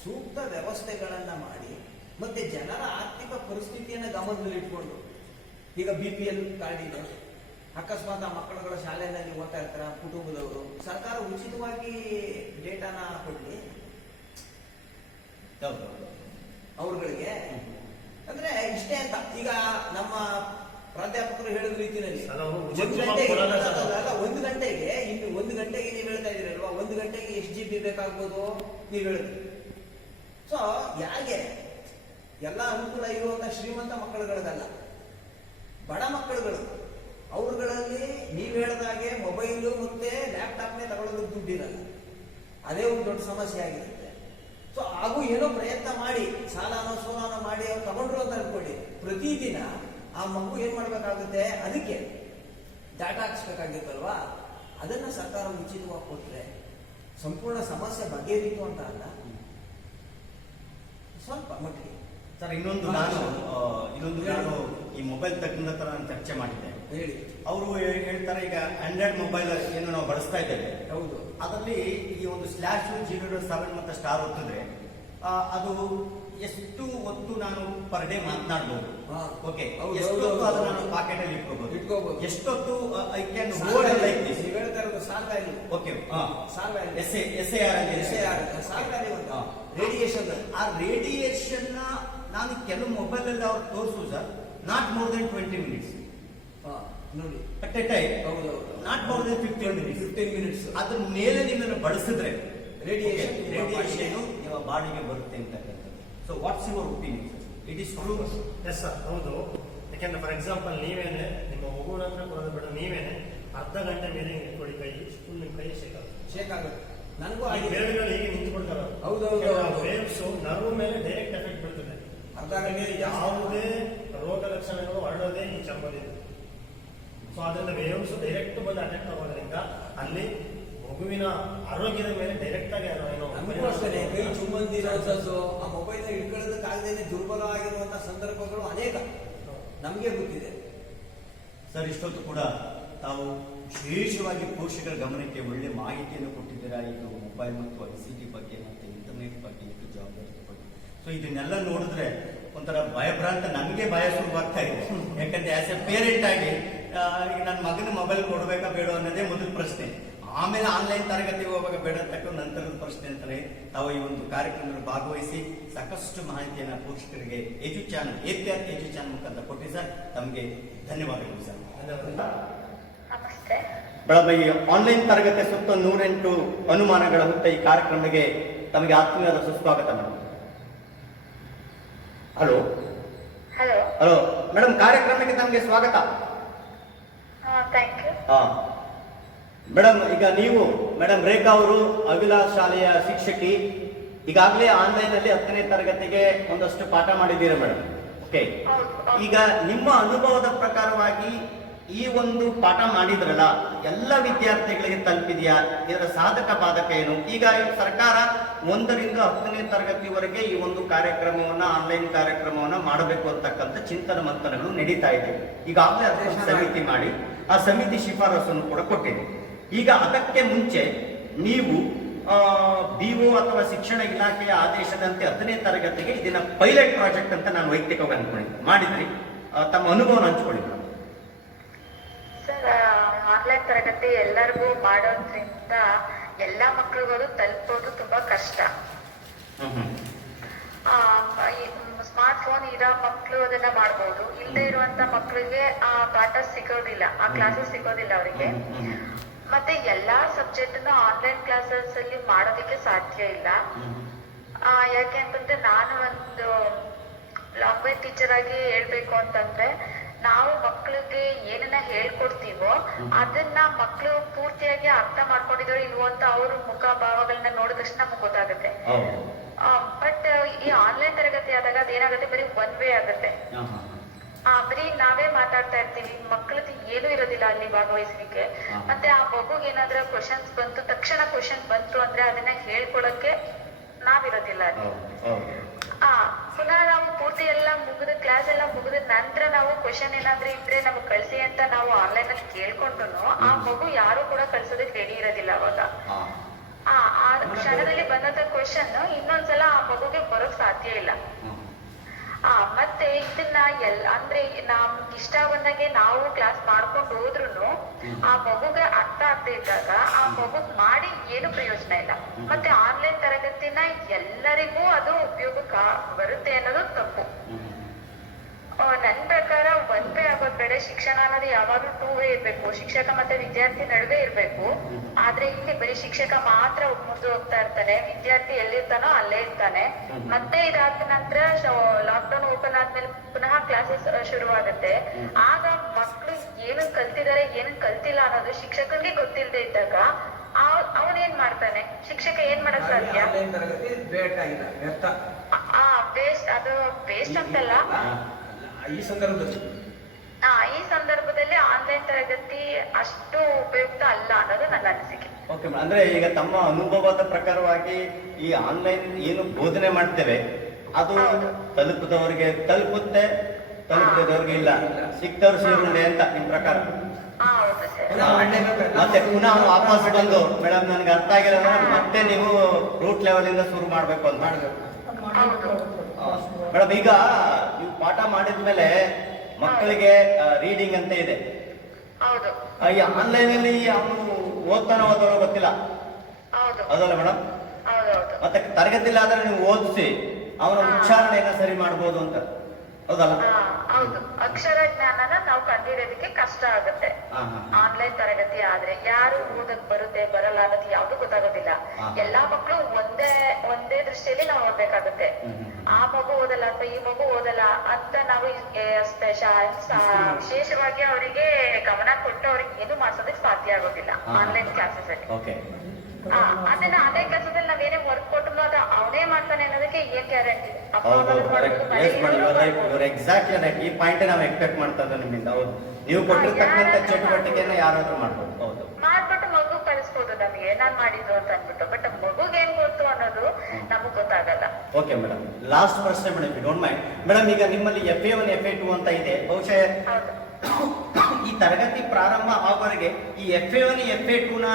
ಸೂಕ್ತ ವ್ಯವಸ್ಥೆಗಳನ್ನ ಮಾಡಿ ಮತ್ತೆ ಜನರ ಆರ್ಥಿಕ ಪರಿಸ್ಥಿತಿಯನ್ನ ಗಮನದಲ್ಲಿ ಇಟ್ಕೊಂಡು ಈಗ BPL ಕಾರ್ಡ್ ಇದೆ, ಅಕಸ್ಮಾತ್ ಆ ಮಕ್ಕಳುಗಳ ಶಾಲೆಯಲ್ಲಿ ಓದ್ತಾ ಇರ್ತಾರೆ ಕುಟುಂಬದವರು, ಸರ್ಕಾರ ಉಚಿತವಾಗಿ ಡೇಟಾನ ಕೊಡ್ಲಿ ಅವ್ರಗಳಿಗೆ. ಅಂದ್ರೆ ಇಷ್ಟೇ ಅಂತ ಈಗ ನಮ್ಮ ಪ್ರಾಧ್ಯಾಪಕರು ಹೇಳಿದ ರೀತಿಯಲ್ಲಿ ಸರ್, ಅವರು ಒಂದು ಉಚಿತವಾಗಿ ಗಂಟೆಗೆ ಕೊಡಲ್ಲ ಸರ್. ಅಲ್ಲ, 1 ಗಂಟೆಗೆ ಇಲ್ಲಿ 1 ಗಂಟೆಗೆ ನೀವು ಹೇಳ್ತಾ ಇದೀರಲ್ವಾ, 1 ಗಂಟೆಗೆ ಎಷ್ಟು GB ಬೇಕಾಗ್ಬೋದು ನೀವು ಹೇಳಿದ್ರಿ. ಸೊ ಯಾಕೆ ಎಲ್ಲ ಅನುಕೂಲ ಇರುವಂತ ಶ್ರೀಮಂತ ಮಕ್ಕಳುಗಳದಲ್ಲ, ಬಡ ಮಕ್ಕಳುಗಳು ಅವ್ರಗಳಲ್ಲಿ ನೀವು ಹೇಳಿದಾಗೆ ಮೊಬೈಲು ಮತ್ತೆ ಲ್ಯಾಪ್ಟಾಪ್ನೇ ತಗೊಳ್ಳೋದಕ್ಕೆ ದುಡ್ಡಿರಲ್ಲ. ಅದೇ ಒಂದು ದೊಡ್ಡ ಸಮಸ್ಯೆ ಆಗಿರುತ್ತೆ. ಸೊ ಹಾಗೂ ಏನೋ ಪ್ರಯತ್ನ ಮಾಡಿ ಸಾಲನೋ ಸೋಲಾನೋ ಮಾಡಿ ಅವ್ರು ತಗೊಂಡ್ರು ಅಂತ ಅನ್ಕೊಳ್ಳಿ, ಪ್ರತಿದಿನ ಆ ಮಗು ಏನ್ ಮಾಡ್ಬೇಕಾಗುತ್ತೆ, ಅದಕ್ಕೆ ಡಾಟಾ ಹಾಕ್ಸ್ಬೇಕಾಗಿತ್ತಲ್ವಾ, ಅದನ್ನ ಸರ್ಕಾರ ಉಚಿತವಾಗಿ ಕೊಟ್ರೆ ಸಂಪೂರ್ಣ ಸಮಸ್ಯೆ ಬಗೆಹರಿತು ಅಂತ ಅಲ್ಲ, ಸ್ವಲ್ಪ ಮಟ್ಟಿಗೆ. ಸರ್, ಇನ್ನೊಂದು ನಾನು ಈ ಮೊಬೈಲ್ ತಜ್ಞರ ಹತ್ರ ನಾನು ಚರ್ಚೆ ಮಾಡಿದ್ದೆ. ಹೇಳಿ. ಅವರು ಹೇಳ್ತಾರೆ, ಈಗ ಆಂಡ್ರಾಯ್ಡ್ ಮೊಬೈಲ್ ಏನು ನಾವು ಬಳಸ್ತಾ ಇದ್ದೇವೆ, ಹೌದು, ಅದರಲ್ಲಿ ಈ ಒಂದು /007 ಮತ್ತು ಸ್ಟಾರ್ ಒತ್ತಿದ್ರೆ ಅದು ಎಷ್ಟು ಹೊತ್ತು ನಾನು ಪರ್ ಡೇ ಮಾತನಾಡ್ಬೋದು. ಹಾ. ಓಕೆ, ಹೌದು, ಎಷ್ಟೊತ್ತು ಹೌದು, ಅದನ್ನ ಹೌದು. ನಾನು ಪಾಕೆಟ್ ಅಲ್ಲಿ ಇಟ್ಕೋಬಹುದು, ಇಟ್ಕೋಬಹುದು. ಎಷ್ಟೊತ್ತು I can hold like this. ನೀವು ಹೇಳ್ತಾ ಇರೋದು ಸಾಲ್ ವ್ಯಾಲ್ಯೂ. ಓಕೆ, ಸಾಲ್ ವ್ಯಾಲ್ಯೂ, SAR ಅಲ್ಲಿ ಸಾಲ್ ವ್ಯಾಲ್ಯೂ ಅಂತ ರೇಡಿಯೇಷನ್. ಆ ರೇಡಿಯೇಷನ್ ನಾನು ಕೆಲವು ಮೊಬೈಲ್ ಅಲ್ಲಿ ಅವ್ರು ತೋರಿಸು sir, not more than 20 minutes ನೋಡಿ, ಅಟ್ ಎ ಟೈಮ್, ಹೌದು, ನಾಟ್ ಮೋರ್ ದೆನ್ 15 ಮಿನಿಟ್ಸ್. 15 ಅದ್ರ ಮೇಲೆ ನಿಮ್ಮನ್ನು ಬಳಸಿದ್ರೆ ರೇಡಿಯೇಷನ್ ನಿಮ್ಮ ಬಾಡಿಗೆ ಬರುತ್ತೆ ಅಂತಕ್ಕಂಥದ್ದು. So what's your opinion? It is true? Yes sir, ಹೌದು. ಯಾಕೆಂದ್ರೆ ಫಾರ್ ಎಕ್ಸಾಂಪಲ್ ನೀವೇನೆ ನಿಮ್ಮ ಮಗುವಿನ ಹತ್ರ ಕೊಡೋದು ಬೇಡ, ನೀವೇನೆ ಅರ್ಧ ಗಂಟೆ ಮೇಲೆ ಇಟ್ಕೊಳ್ಳಿ ಕೈ, ಫುಲ್ ನಿಮ್ಮ ಕೈ ಶೇಕ್ ಆಗುತ್ತೆ. ನನಗೂ ಈ ಆಗಿದೆ. ಬೇರುಗಳು ಹೇಗೆ ನಿಂತ್ಕೊಳ್ತಾರ, ಹೌದು. ವೇವ್ಸ್ ನರ್ವ್ ಮೇಲೆ ಡೈರೆಕ್ಟ್ ಎಫೆಕ್ಟ್ ಬೀಳ್ತದೆ. ಅರ್ಧ ಗಂಟೆ ಯಾವುದೇ ರೋಗ ಲಕ್ಷಣಗಳು ಹರಡೋದೇ ಈ ಚರ್ಮದಿಂದ. ಸೊ ಅದರಿಂದ ವೇವ್ಸ್ ಡೈರೆಕ್ಟ್ ಬಂದು ಅಟ್ಯಾಕ್ ಆಗೋದ್ರಿಂದ ಅಲ್ಲಿ ಮಗುವಿನ ಆರೋಗ್ಯದ ಮೇಲೆ ಡೈರೆಕ್ಟ್ ಆಗಿ ನಮಗೂ ಅಷ್ಟೇ ಕೈ ಚುಮ್ಮಂದಿರೋದು, ಆ ಮೊಬೈಲ್ ಹಿಡ್ಕೊಳ್ಳೋದಕ್ಕಾಗದೇನೆ ದುರ್ಬಲ ಆಗಿರುವಂತಹ ಸಂದರ್ಭಗಳು ಅನೇಕ ನಮಗೆ ಗೊತ್ತಿದೆ. ಸರ್, ಇಷ್ಟೊತ್ತು ಕೂಡ ತಾವು ವಿಶೇಷವಾಗಿ ಪೋಷಕರ ಗಮನಕ್ಕೆ ಒಳ್ಳೆ ಮಾಹಿತಿಯನ್ನು ಕೊಟ್ಟಿದ್ದೀರಾ. ಇದು ಮೊಬೈಲ್ ಮತ್ತು ICT ಬಗ್ಗೆ ಮತ್ತು ಇಂಟರ್ನೆಟ್ ಬಗ್ಗೆ ಮತ್ತು ಜವಾಬ್ದಾರಿ ಬಗ್ಗೆ. ಸೊ ಇದನ್ನೆಲ್ಲ ನೋಡಿದ್ರೆ ಒಂಥರ ಭಯಭ್ರಾಂತ, ನಮಗೆ ಭಯ ಶುರುವಾಗ್ತಾ ಇದೆ. ಯಾಕಂದ್ರೆ ಆಸ್ ಎ ಪೇರೆಂಟ್ ಆಗಿ ಈಗ ನನ್ನ ಮಗನ ಮೊಬೈಲ್ ಕೊಡ್ಬೇಕಾ ಬೇಡ ಅನ್ನೋದೇ ಮೊದಲ ಪ್ರಶ್ನೆ. ಆಮೇಲೆ ಆನ್ಲೈನ್ ತರಗತಿಗೆ ಹೋಗುವಾಗ ಬೇಡ ಅಂತಕ್ಕ ನಂತರದ ಪ್ರಶ್ನೆ ಅಂತಾರೆ. ತಾವು ಈ ಒಂದು ಕಾರ್ಯಕ್ರಮದಲ್ಲಿ ಭಾಗವಹಿಸಿ ಸಾಕಷ್ಟು ಮಾಹಿತಿಯನ್ನು ಪೋಷಕರಿಗೆ APR ಎಜು ಚಾನಲ್ ಮುಖಾಂತರ ಕೊಟ್ಟಿ ಸರ್, ತಮಗೆ ಧನ್ಯವಾದಗಳು ಸರ್. ನಮಸ್ತೆ. ಮೇಡಮ್, ಈ ಆನ್ಲೈನ್ ತರಗತಿ ಸುತ್ತ 108 ಅನುಮಾನಗಳ ಹುತ್ತ ಈ ಕಾರ್ಯಕ್ರಮಕ್ಕೆ ತಮಗೆ ಆತ್ಮೀಯವಾದ ಸುಸ್ವಾಗತ madam. Hello hello. Hello madam, ಕಾರ್ಯಕ್ರಮಕ್ಕೆ ತಮಗೆ ಸ್ವಾಗತ. Thank you. ಮೇಡಮ್, ಈಗ ನೀವು ಮೇಡಮ್ ರೇಖಾ ಅವರು ಅವಿಲಾಸ್ ಶಾಲೆಯ ಶಿಕ್ಷಕಿ, ಈಗಾಗಲೇ ಆನ್ಲೈನ್ ಅಲ್ಲಿ 10ನೇ ತರಗತಿಗೆ ಒಂದಷ್ಟು ಪಾಠ ಮಾಡಿದ್ದೀರಾ ಮೇಡಮ್. ಓಕೆ, ಈಗ ನಿಮ್ಮ ಅನುಭವದ ಪ್ರಕಾರವಾಗಿ ಈ ಒಂದು ಪಾಠ ಮಾಡಿದ್ರಲ್ಲ, ಎಲ್ಲ ವಿದ್ಯಾರ್ಥಿಗಳಿಗೆ ತಲುಪಿದೆಯಾ? ಇದರ ಸಾಧಕ ಬಾಧಕ ಏನು? ಈಗ ಸರ್ಕಾರ 1ರಿಂದ 10ನೇ ತರಗತಿವರೆಗೆ ಈ ಒಂದು ಕಾರ್ಯಕ್ರಮವನ್ನ, ಆನ್ಲೈನ್ ಕಾರ್ಯಕ್ರಮವನ್ನ ಮಾಡಬೇಕು ಅಂತಕ್ಕಂಥ ಚಿಂತನ ಮಂಥನಗಳು ನಡೀತಾ ಇದೆ. ಈಗಾಗಲೇ ಅದಕ್ಕೆ ಸಮಿತಿ ಮಾಡಿ ಆ ಸಮಿತಿ ಶಿಫಾರಸನ್ನು ಕೂಡ ಕೊಟ್ಟಿದೆ. ಈಗ ಅದಕ್ಕೆ ಮುಂಚೆ ನೀವು BO ಅಥವಾ ಶಿಕ್ಷಣ ಇಲಾಖೆಯ ಆದೇಶದಂತೆ 10ನೇ ತರಗತಿಗೆ ಇದನ್ನ ಪೈಲಟ್ ಪ್ರಾಜೆಕ್ಟ್ ಅಂತ ನಾನು ವೈಯಕ್ತಿಕವಾಗಿ ಅನ್ಕೊಂಡಿದ್ದೆ, ಮಾಡಿದ್ರಿ. ತಮ್ಮ ಅನುಭವನ ಹಂಚ್ಕೊಳ್ಳಿ ಮೇಡಮ್. ಸರ್, ಆನ್ಲೈನ್ ತರಗತಿ ಎಲ್ಲರಿಗೂ ಮಾಡೋದ್ರಿಂದ ಎಲ್ಲಾ ಮಕ್ಳಿಗೂ ತಲುಪೋದು ತುಂಬಾ ಕಷ್ಟ. ಸ್ಮಾರ್ಟ್ ಫೋನ್ ಇರೋ ಮಕ್ಕಳು ಅದನ್ನ ಮಾಡ್ಬೋದು, ಇಲ್ಲದೆ ಇರುವಂತ ಮಕ್ಕಳಿಗೆ ಆ ಪಾಠ ಸಿಗೋದಿಲ್ಲ, ಆ ಕ್ಲಾಸಸ್ ಸಿಗೋದಿಲ್ಲ ಅವರಿಗೆ. ಮತ್ತೆ ಎಲ್ಲಾ ಸಬ್ಜೆಕ್ಟ್ ಆನ್ಲೈನ್ ಕ್ಲಾಸಸ್ ಅಲ್ಲಿ ಮಾಡೋದಕ್ಕೆ ಸಾಧ್ಯ ಇಲ್ಲ. ಯಾಕೆ ಅಂತಂದ್ರೆ ನಾನು ಒಂದು ಲ್ಯಾಂಗ್ವೇಜ್ ಟೀಚರ್ ಆಗಿ ಹೇಳ್ಬೇಕು ಅಂತಂದ್ರೆ, ನಾವು ಮಕ್ಕಳಿಗೆ ಏನನ್ನ ಹೇಳ್ಕೊಡ್ತೀವೋ ಅದನ್ನ ಮಕ್ಕಳು ಪೂರ್ತಿಯಾಗಿ ಅರ್ಥ ಮಾಡ್ಕೊಂಡಿದ್ರು ಇಲ್ವೋ ಅಂತ ಅವ್ರ ಮುಖ ಭಾವಗಳನ್ನ ನೋಡಿದ ತಕ್ಷಣ ನಮ್ಗೆ ಗೊತ್ತಾಗುತ್ತೆ. ಬಟ್ ಈ ಆನ್ಲೈನ್ ತರಗತಿ ಆದಾಗ ಅದೇನಾಗುತ್ತೆ, ಬರೀ ಒನ್ ವೇ ಆಗುತ್ತೆ. ಬರೀ ನಾವೇ ಮಾತಾಡ್ತಾ ಇರ್ತೀವಿ, ಮಕ್ಕಳದ್ದು ಏನು ಇರೋದಿಲ್ಲ ಅಲ್ಲಿ ಭಾಗವಹಿಸ್ಲಿಕ್ಕೆ. ಮತ್ತೆ ಆ ಮಗುಗೆ ಏನಾದ್ರೂ ಕ್ವಶನ್ಸ್ ಬಂತು, ತಕ್ಷಣ ಕ್ವಶನ್ ಬಂತು ಅಂದ್ರೆ ಅದನ್ನ ಹೇಳ್ಕೊಳಕ್ಕೆ ನಾವಿರೋದಿಲ್ಲ ಅಲ್ಲಿ. ಪುನಃ ನಾವು ಪೂರ್ತಿ ಎಲ್ಲ ಮುಗಿದ ಕ್ಲಾಸ್ ಎಲ್ಲ ಮುಗಿದ ನಂತರ ನಾವು ಕ್ವಶನ್ ಏನಾದ್ರೂ ಇದ್ರೆ ನಮ್ಗೆ ಕಳ್ಸಿ ಅಂತ ನಾವು ಆನ್ಲೈನ್ ಅಲ್ಲಿ ಕೇಳ್ಕೊಂಡ್ರು ಆ ಮಗು ಯಾರು ಕೂಡ ಕಳ್ಸೋದಕ್ಕೆ ರೆಡಿ ಇರೋದಿಲ್ಲ ಅವಾಗ. ಆ ಕ್ಷಣದಲ್ಲಿ ಬಂದಂತ ಕ್ವಶನ್ ಇನ್ನೊಂದ್ಸಲ ಆ ಮಗುಗೆ ಬರೋಕ್ ಸಾಧ್ಯ ಇಲ್ಲ. ಮತ್ತೆ ಇದನ್ನ ಅಂದ್ರೆ ನಮ್ಗೆ ಇಷ್ಟ ಬಂದಂಗೆ ನಾವು ಕ್ಲಾಸ್ ಮಾಡ್ಕೊಂಡು ಹೋದ್ರು ಆ ಮಗುಗೆ ಅರ್ಥ ಆಗದೆ ಇದ್ದಾಗ ಆ ಮಗುಗ್ ಮಾಡಿ ಏನು ಪ್ರಯೋಜನ ಇಲ್ಲ. ಮತ್ತೆ ಆನ್ಲೈನ್ ತರಗತಿನ ಎಲ್ಲರಿಗೂ ಅದು ಉಪಯೋಗಕ್ಕೆ ಬರುತ್ತೆ ಅನ್ನೋದು ತಪ್ಪು. ನನ್ ಪ್ರಕಾರ ಒನ್ ವೇ ಆಗೋದ್ ಬೇಡ. ಶಿಕ್ಷಣ ಅನ್ನೋದು ಯಾವಾಗ್ಲೂ ಟೂ ವೇ ಇರ್ಬೇಕು. ಶಿಕ್ಷಕ ಮತ್ತೆ ವಿದ್ಯಾರ್ಥಿ ನಡುವೆ ಇರ್ಬೇಕು. ಆದ್ರೆ ಇಲ್ಲಿ ಬರೀ ಶಿಕ್ಷಕ ಮಾತ್ರ ಮುಂದೆ ಹೋಗ್ತಾ ಇರ್ತಾನೆ, ವಿದ್ಯಾರ್ಥಿ ಎಲ್ಲಿರ್ತಾನೋ ಅಲ್ಲೇ ಇರ್ತಾನೆ. ಮತ್ತೆ ಇದಾದ ನಂತರ ಲಾಕ್ಡೌನ್ ಓಪನ್ ಆದ್ಮೇಲೆ ಪುನಃ ಕ್ಲಾಸಸ್ ಶುರುವಾಗುತ್ತೆ. ಆಗ ಮಕ್ಳು ಏನನ್ ಕಲ್ತಿದ್ದಾರೆ ಏನನ್ ಕಲ್ತಿಲ್ಲ ಅನ್ನೋದು ಶಿಕ್ಷಕನಿಗೆ ಗೊತ್ತಿಲ್ಲದೆ ಇದ್ದಾಗ ಅವನೇನ್ ಮಾಡ್ತಾನೆ? ಶಿಕ್ಷಕ ಏನ್ ಮಾಡಕ್ ಸಾಧ್ಯ? ಆನ್ಲೈನ್ ತರಗತಿ ಬೇಕಾಗಿಲ್ಲ, ವ್ಯರ್ಥ. ಅದು ವೇಸ್ಟ್ ಅಂತಲ್ಲ. ಈ ಸಂದರ್ಭದಲ್ಲಿ ಈ ಸಂದರ್ಭದಲ್ಲಿ ಆನ್ಲೈನ್ ತರಗತಿ ಅಷ್ಟು ಉಪಯುಕ್ತ ಅಲ್ಲ ಅನ್ನೋದು ನನ್ನ ಅನಿಸಿಕೆ. ಓಕೆ ಮೇಡಮ್, ಅಂದ್ರೆ ಈಗ ತಮ್ಮ ಅನುಭವದ ಪ್ರಕಾರವಾಗಿ ಈ ಆನ್ಲೈನ್ ಏನು ಬೋಧನೆ ಮಾಡ್ತೇವೆ ಅದು ತಲುಪದವರಿಗೆ ತಲುಪುತ್ತೆ, ತಲುಪದವರಿಗೆ ಇಲ್ಲ, ಸಿಕ್ತವ್ರು ಸೇರುಂಡೆ ಅಂತ ನಿಮ್ ಪ್ರಕಾರ? ಹೌದು ಸರ್. ಮತ್ತೆ ಪುನಃ ವಾಪಸ್ ಬಂದು ಮೇಡಮ್ ನನಗೆ ಅರ್ಥ ಆಗಿಲ್ಲ ಅಂದ್ರೆ ಮತ್ತೆ ನೀವು ರೂಟ್ ಲೆವೆಲ್ ಇಂದ ಶುರು ಮಾಡ್ಬೇಕು ಅಂತ ಹೌದು. ಮೇಡಮ್, ಈಗ ನೀವು ಪಾಠ ಮಾಡಿದ್ಮೇಲೆ ಮಕ್ಕಳಿಗೆ ರೀಡಿಂಗ್ ಅಂತ ಇದೆ. ಹೌದು. ಈ ಆನ್ಲೈನ್ ಅಲ್ಲಿ ಅವನು ಓದ್ತಾನೋ ಓದೋರೋ ಗೊತ್ತಿಲ್ಲ, ಹೌದು. ಹೌದಲ್ಲ ಮೇಡಮ್? ಹೌದೌದು. ಮತ್ತೆ ತರಗತಿಲ್ಲ ಆದ್ರೆ ನೀವು ಓದಿಸಿ ಅವನ ಉಚ್ಚಾರಣೆಯನ್ನ ಸರಿ ಮಾಡ್ಬೋದು ಅಂತ, ಹೌದಲ್ಲ? ಹೌದು. ಅಕ್ಷರ ಜ್ಞಾನನ ನಾವು ಕಂಡುಹಿಡಿಯೋದಕ್ಕೆ ಕಷ್ಟ ಆಗುತ್ತೆ ಆನ್ಲೈನ್ ತರಗತಿ ಆದ್ರೆ. ಯಾರು ಓದಕ್ ಬರುತ್ತೆ ಬರಲ್ಲ ಅನ್ನೋದು ಯಾವ್ದು ಗೊತ್ತಾಗೋದಿಲ್ಲ. ಎಲ್ಲಾ ಮಕ್ಳು ಒಂದೇ ದೃಷ್ಟಿಯಲ್ಲಿ ನಾವು ಓದ್ಬೇಕಾಗುತ್ತೆ. ಆ ಮಗು ಓದಲ್ಲ ಅಥವಾ ಈ ಮಗು ಓದಲ್ಲ ಅಂತ ನಾವು ವಿಶೇಷವಾಗಿ ಅವರಿಗೆ ಗಮನ ಕೊಟ್ಟು ಅವ್ರಿಗೆ ಏನು ಮಾಡ್ಸೋದಕ್ಕೆ ಸಾಧ್ಯ ಆಗೋದಿಲ್ಲ ಆನ್ಲೈನ್ ಕ್ಲಾಸಸ್ ಅಲ್ಲಿ. ಅದನ್ನ ಅದೇ ಕೆಲಸದಲ್ಲಿ ನಾವೇನೇ ವರ್ಕ್ ಕೊಟ್ಟರು ಅದು ಅವನೇ ಮಾಡ್ತಾನೆ ಅನ್ನೋದಕ್ಕೆ ಏನ್ ಗ್ಯಾರಂಟಿ? Exactly right. ಈ ಪಾಯಿಂಟ್ ನಾವು ಎಕ್ಸ್ಪೆಕ್ಟ್ ಮಾಡ್ತಾ ಇದ್ದೀವಿ ನಿಮ್ಮಿಂದ. ಹೌದು, ನೀವು ಕೊಟ್ಟಿರ್ತಕ್ಕಂಥ ಚಟುವಟಿಕೆನ ಯಾರಾದ್ರೂ ಮಾಡ್ಬೋದು. ಹೌದು, ಮಾಡ್ಬಿಟ್ಟು ಮಗು ಕಳಿಸ್ಬೋದು ನಮಗೆ ನಾನ್ ಮಾಡಿದ್ದು ಅಂತ ಅಂದ್ಬಿಟ್ಟು. ಬಟ್ ಮಗುಗೆ ಏನ್ ಗೊತ್ತು ಅನ್ನೋದು ನಮಗ್ ಗೊತ್ತಾಗಲ್ಲ. ಓಕೆ ಮೇಡಮ್, ಲಾಸ್ಟ್ ಪ್ರಶ್ನೆ madam, you don't mind. Madam, ಈಗ ನಿಮ್ಮಲ್ಲಿ FA1 FA2 ಅಂತ ಇದೆ. ಬಹುಶಃ ಈ ತರಗತಿ ಪ್ರಾರಂಭ ಆಗೋವರೆಗೆ ಈ FA1 FA2ನ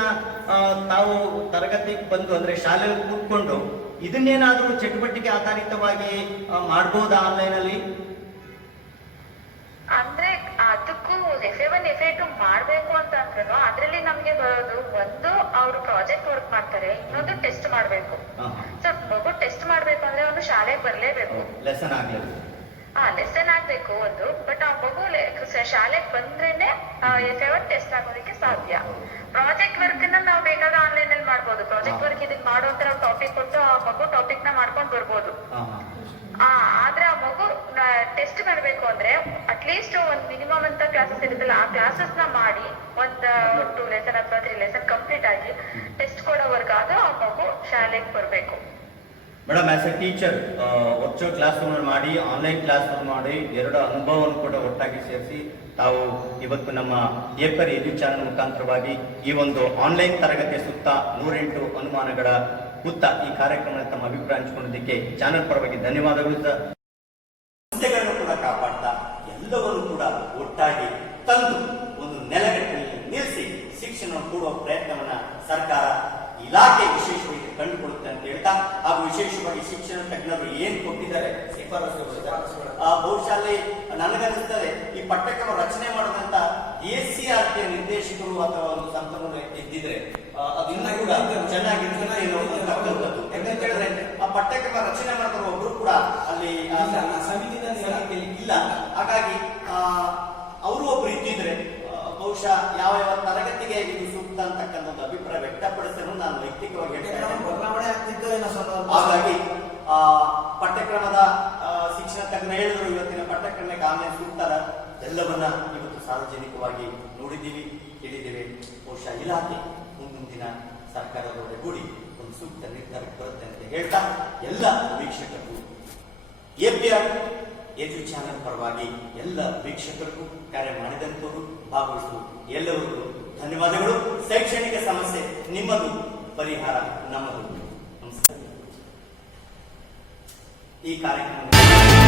ತಾವು ತರಗತಿಗೆ ಬಂದು ಅಂದ್ರೆ ಶಾಲೆಯಲ್ಲಿ ಕೂತ್ಕೊಂಡು ಇದನ್ನೇನಾದ್ರೂ ಚಟುವಟಿಕೆ ಆಧಾರಿತವಾಗಿ ಮಾಡ್ಬೋದಾ ಆನ್ಲೈನ್ ಅಲ್ಲಿ? ಅಂದ್ರೆ ಅದಕ್ಕೂ FA1 FA2 ಮಾಡ್ಬೇಕು ಅಂತ ಅಂದ್ರೂ ಅದ್ರಲ್ಲಿ ನಮ್ಗೆ ಬರೋದು ಒಂದು ಅವ್ರು ಪ್ರಾಜೆಕ್ಟ್ ವರ್ಕ್ ಮಾಡ್ತಾರೆ, ಇನ್ನೊಂದು ಟೆಸ್ಟ್ ಮಾಡ್ಬೇಕು. ಸೊ ಮಗು ಟೆಸ್ಟ್ ಮಾಡ್ಬೇಕು ಅಂದ್ರೆ ಅವನು ಶಾಲೆಗೆ ಬರ್ಲೇಬೇಕು, ಲೆಸನ್ ಆಗ್ಲೇಬೇಕು. ಲೆಸನ್ ಆಗ್ಬೇಕು ಒಂದು. ಬಟ್ ಆ ಮಗು ಶಾಲೆಗೆ ಬಂದ್ರೇನೆ FA1 ಟೆಸ್ಟ್ ಆಗೋದಕ್ಕೆ ಸಾಧ್ಯ. ಪ್ರಾಜೆಕ್ಟ್ ವರ್ಕ್ ನ ನಾವು ಬೇಕಾದ ಆನ್ಲೈನ್ ಅಲ್ಲಿ ಮಾಡ್ಬೋದು. ಪ್ರಾಜೆಕ್ಟ್ ವರ್ಕ್ ಇದನ್ನ ಮಾಡುವಂತ ನಾವು ಟಾಪಿಕ್ ಕೊಟ್ಟು ಆ ಮಗು ಟಾಪಿಕ್ ನ ಮಾಡ್ಕೊಂಡ್ ಬರ್ಬೋದು. ಆದ್ರೆ ಆ ಮಗು ಟೆಸ್ಟ್ ಮಾಡ್ಬೇಕು ಅಂದ್ರೆ ಅಟ್ಲೀಸ್ಟ್ ಒಂದ್ ಮಿನಿಮಮ್ ಅಂತ ಕ್ಲಾಸಸ್ ಇರುತ್ತಲ್ಲ ಆ ಕ್ಲಾಸಸ್ ನ ಮಾಡಿ ಒಂದ್ 2 ಲೆಸನ್ ಅಥವಾ 3 ಲೆಸನ್ ಕಂಪ್ಲೀಟ್ ಆಗಿ ಟೆಸ್ಟ್ ಕೊಡೋವರೆಗಾದ್ರೂ ಆ ಮಗು ಶಾಲೆಗೆ ಬರ್ಬೇಕು. Madam, as A teacher virtual class room ಮಾಡಿ ಆನ್ಲೈನ್ ಕ್ಲಾಸ್ ರೂಮ್ ಮಾಡಿ ಎರಡು ಅನುಭವವನ್ನು ಕೂಡ ಒಟ್ಟಾಗಿ ಸೇರಿಸಿ ತಾವು ಇವತ್ತು ನಮ್ಮ ಏಪರ್ ಎದು ಚಾನಲ್ ಮುಖಾಂತರವಾಗಿ ಈ ಒಂದು ಆನ್ಲೈನ್ ತರಗತಿಯ ಸುತ್ತ 108 ಅನುಮಾನಗಳ ಉತ್ತ ಈ ಕಾರ್ಯಕ್ರಮ ತಮ್ಮ ಅಭಿಪ್ರಾಯ ಹಂಚಿಕೊಂಡಿದ್ದಕ್ಕೆ ಚಾನಲ್ ಪರವಾಗಿ ಧನ್ಯವಾದಗಳು ಸರ್. ಸಂಸ್ಥೆಗಳನ್ನು ಕೂಡ ಕಾಪಾಡ್ತಾ ಎಲ್ಲವನ್ನು ಕೂಡ ಒಟ್ಟಾಗಿ ತಂದು ಒಂದು ನೆಲಗಟ್ಟಿನಲ್ಲಿ ನಿಲ್ಲಿಸಿ ಶಿಕ್ಷಣ ಕೊಡುವ ಪ್ರಯತ್ನವನ್ನ ಸರ್ಕಾರ ಇಲಾಖೆ ವಿಶೇಷವಾಗಿ ಕಂಡುಕೊಳ್ಳುತ್ತೆ ಅಂತ ಹೇಳ್ತಾ, ಹಾಗೂ ವಿಶೇಷವಾಗಿ ಶಿಕ್ಷಣ ತಜ್ಞರು ಏನ್ ಕೊಟ್ಟಿದ್ದಾರೆ ಶಿಫಾರಸುಗಳು ಬಹುಶಃ ಅಲ್ಲಿ ನನಗನ್ನಿಸ್ತದೆ ಈ ಪಠ್ಯಕ್ರಮ ರಚನೆ ಮಾಡಿದಂತ ACRT ನಿರ್ದೇಶಕರು ಅಥವಾ ಒಂದು ಸಂಪನ್ಮೂಲ ಇದ್ದಿದ್ರೆ ಅದು ಇನ್ನೂ ಕೂಡ ಚೆನ್ನಾಗಿರ್ತದೆ. ಯಾಕಂತ ಹೇಳಿದ್ರೆ ಆ ಪಠ್ಯಕ್ರಮ ರಚನೆ ಮಾಡಿದ್ರು ಒಬ್ರು ಕೂಡ ಅಲ್ಲಿ ಸಮಿತಿಯಲ್ಲಿ ಇಲ್ಲ. ಹಾಗಾಗಿ ಅವರು ಒಬ್ರು ಇದ್ದಿದ್ರೆ ಬಹುಶಃ ಯಾವ ತರಗತಿಗೆ ಇದು ಸೂಕ್ತ ಅಂತಕ್ಕಂಥ ಒಂದು ಅಭಿಪ್ರಾಯ ವ್ಯಕ್ತಪಡಿಸಲು ನಾನು ವೈಯಕ್ತಿಕವಾಗಿ ಬದಲಾವಣೆ ಆಗ್ತಿತ್ತು ಏನೋ ಸ್ವಲ್ಪ. ಹಾಗಾಗಿ ಪಠ್ಯಕ್ರಮದ ಶಿಕ್ಷಣ ತಜ್ಞ ಹೇಳಿದ್ರು ಇವತ್ತಿನ ಪಠ್ಯಕ್ರಮಕ್ಕೆ ಆನ್ಲೈನ್ ಸೂಕ್ತ ಎಲ್ಲವನ್ನ ಇವತ್ತು ಸಾರ್ವಜನಿಕವಾಗಿ ನೋಡಿದ್ದೀವಿ, ಕೇಳಿದ್ದೇವೆ. ಬಹುಶಃ ಇಲಾಖೆ ಮುಂದಿನ ಸರ್ಕಾರದ ಒಳಗೂಡಿ ಒಂದು ಸೂಕ್ತ ನಿರ್ಧಾರಕ್ಕೆ ಬರುತ್ತೆ ಅಂತ ಹೇಳ್ತಾ ಎಲ್ಲ ವೀಕ್ಷಕರು APR ಎದು ಚಾನಲ್ ಪರವಾಗಿ ಎಲ್ಲ ವೀಕ್ಷಕರಿಗೂ ಕಾರ್ಯ ಮಾಡಿದಂತವರು ಭಾಗವಹಿಸುವ ಎಲ್ಲರಿಗೂ ಧನ್ಯವಾದಗಳು. ಶೈಕ್ಷಣಿಕ ಸಮಸ್ಯೆ ನಿಮ್ಮದು, ಪರಿಹಾರ ನಮ್ಮದು. ನಮಸ್ಕಾರ. ಈ ಕಾರ್ಯಕ್ರಮ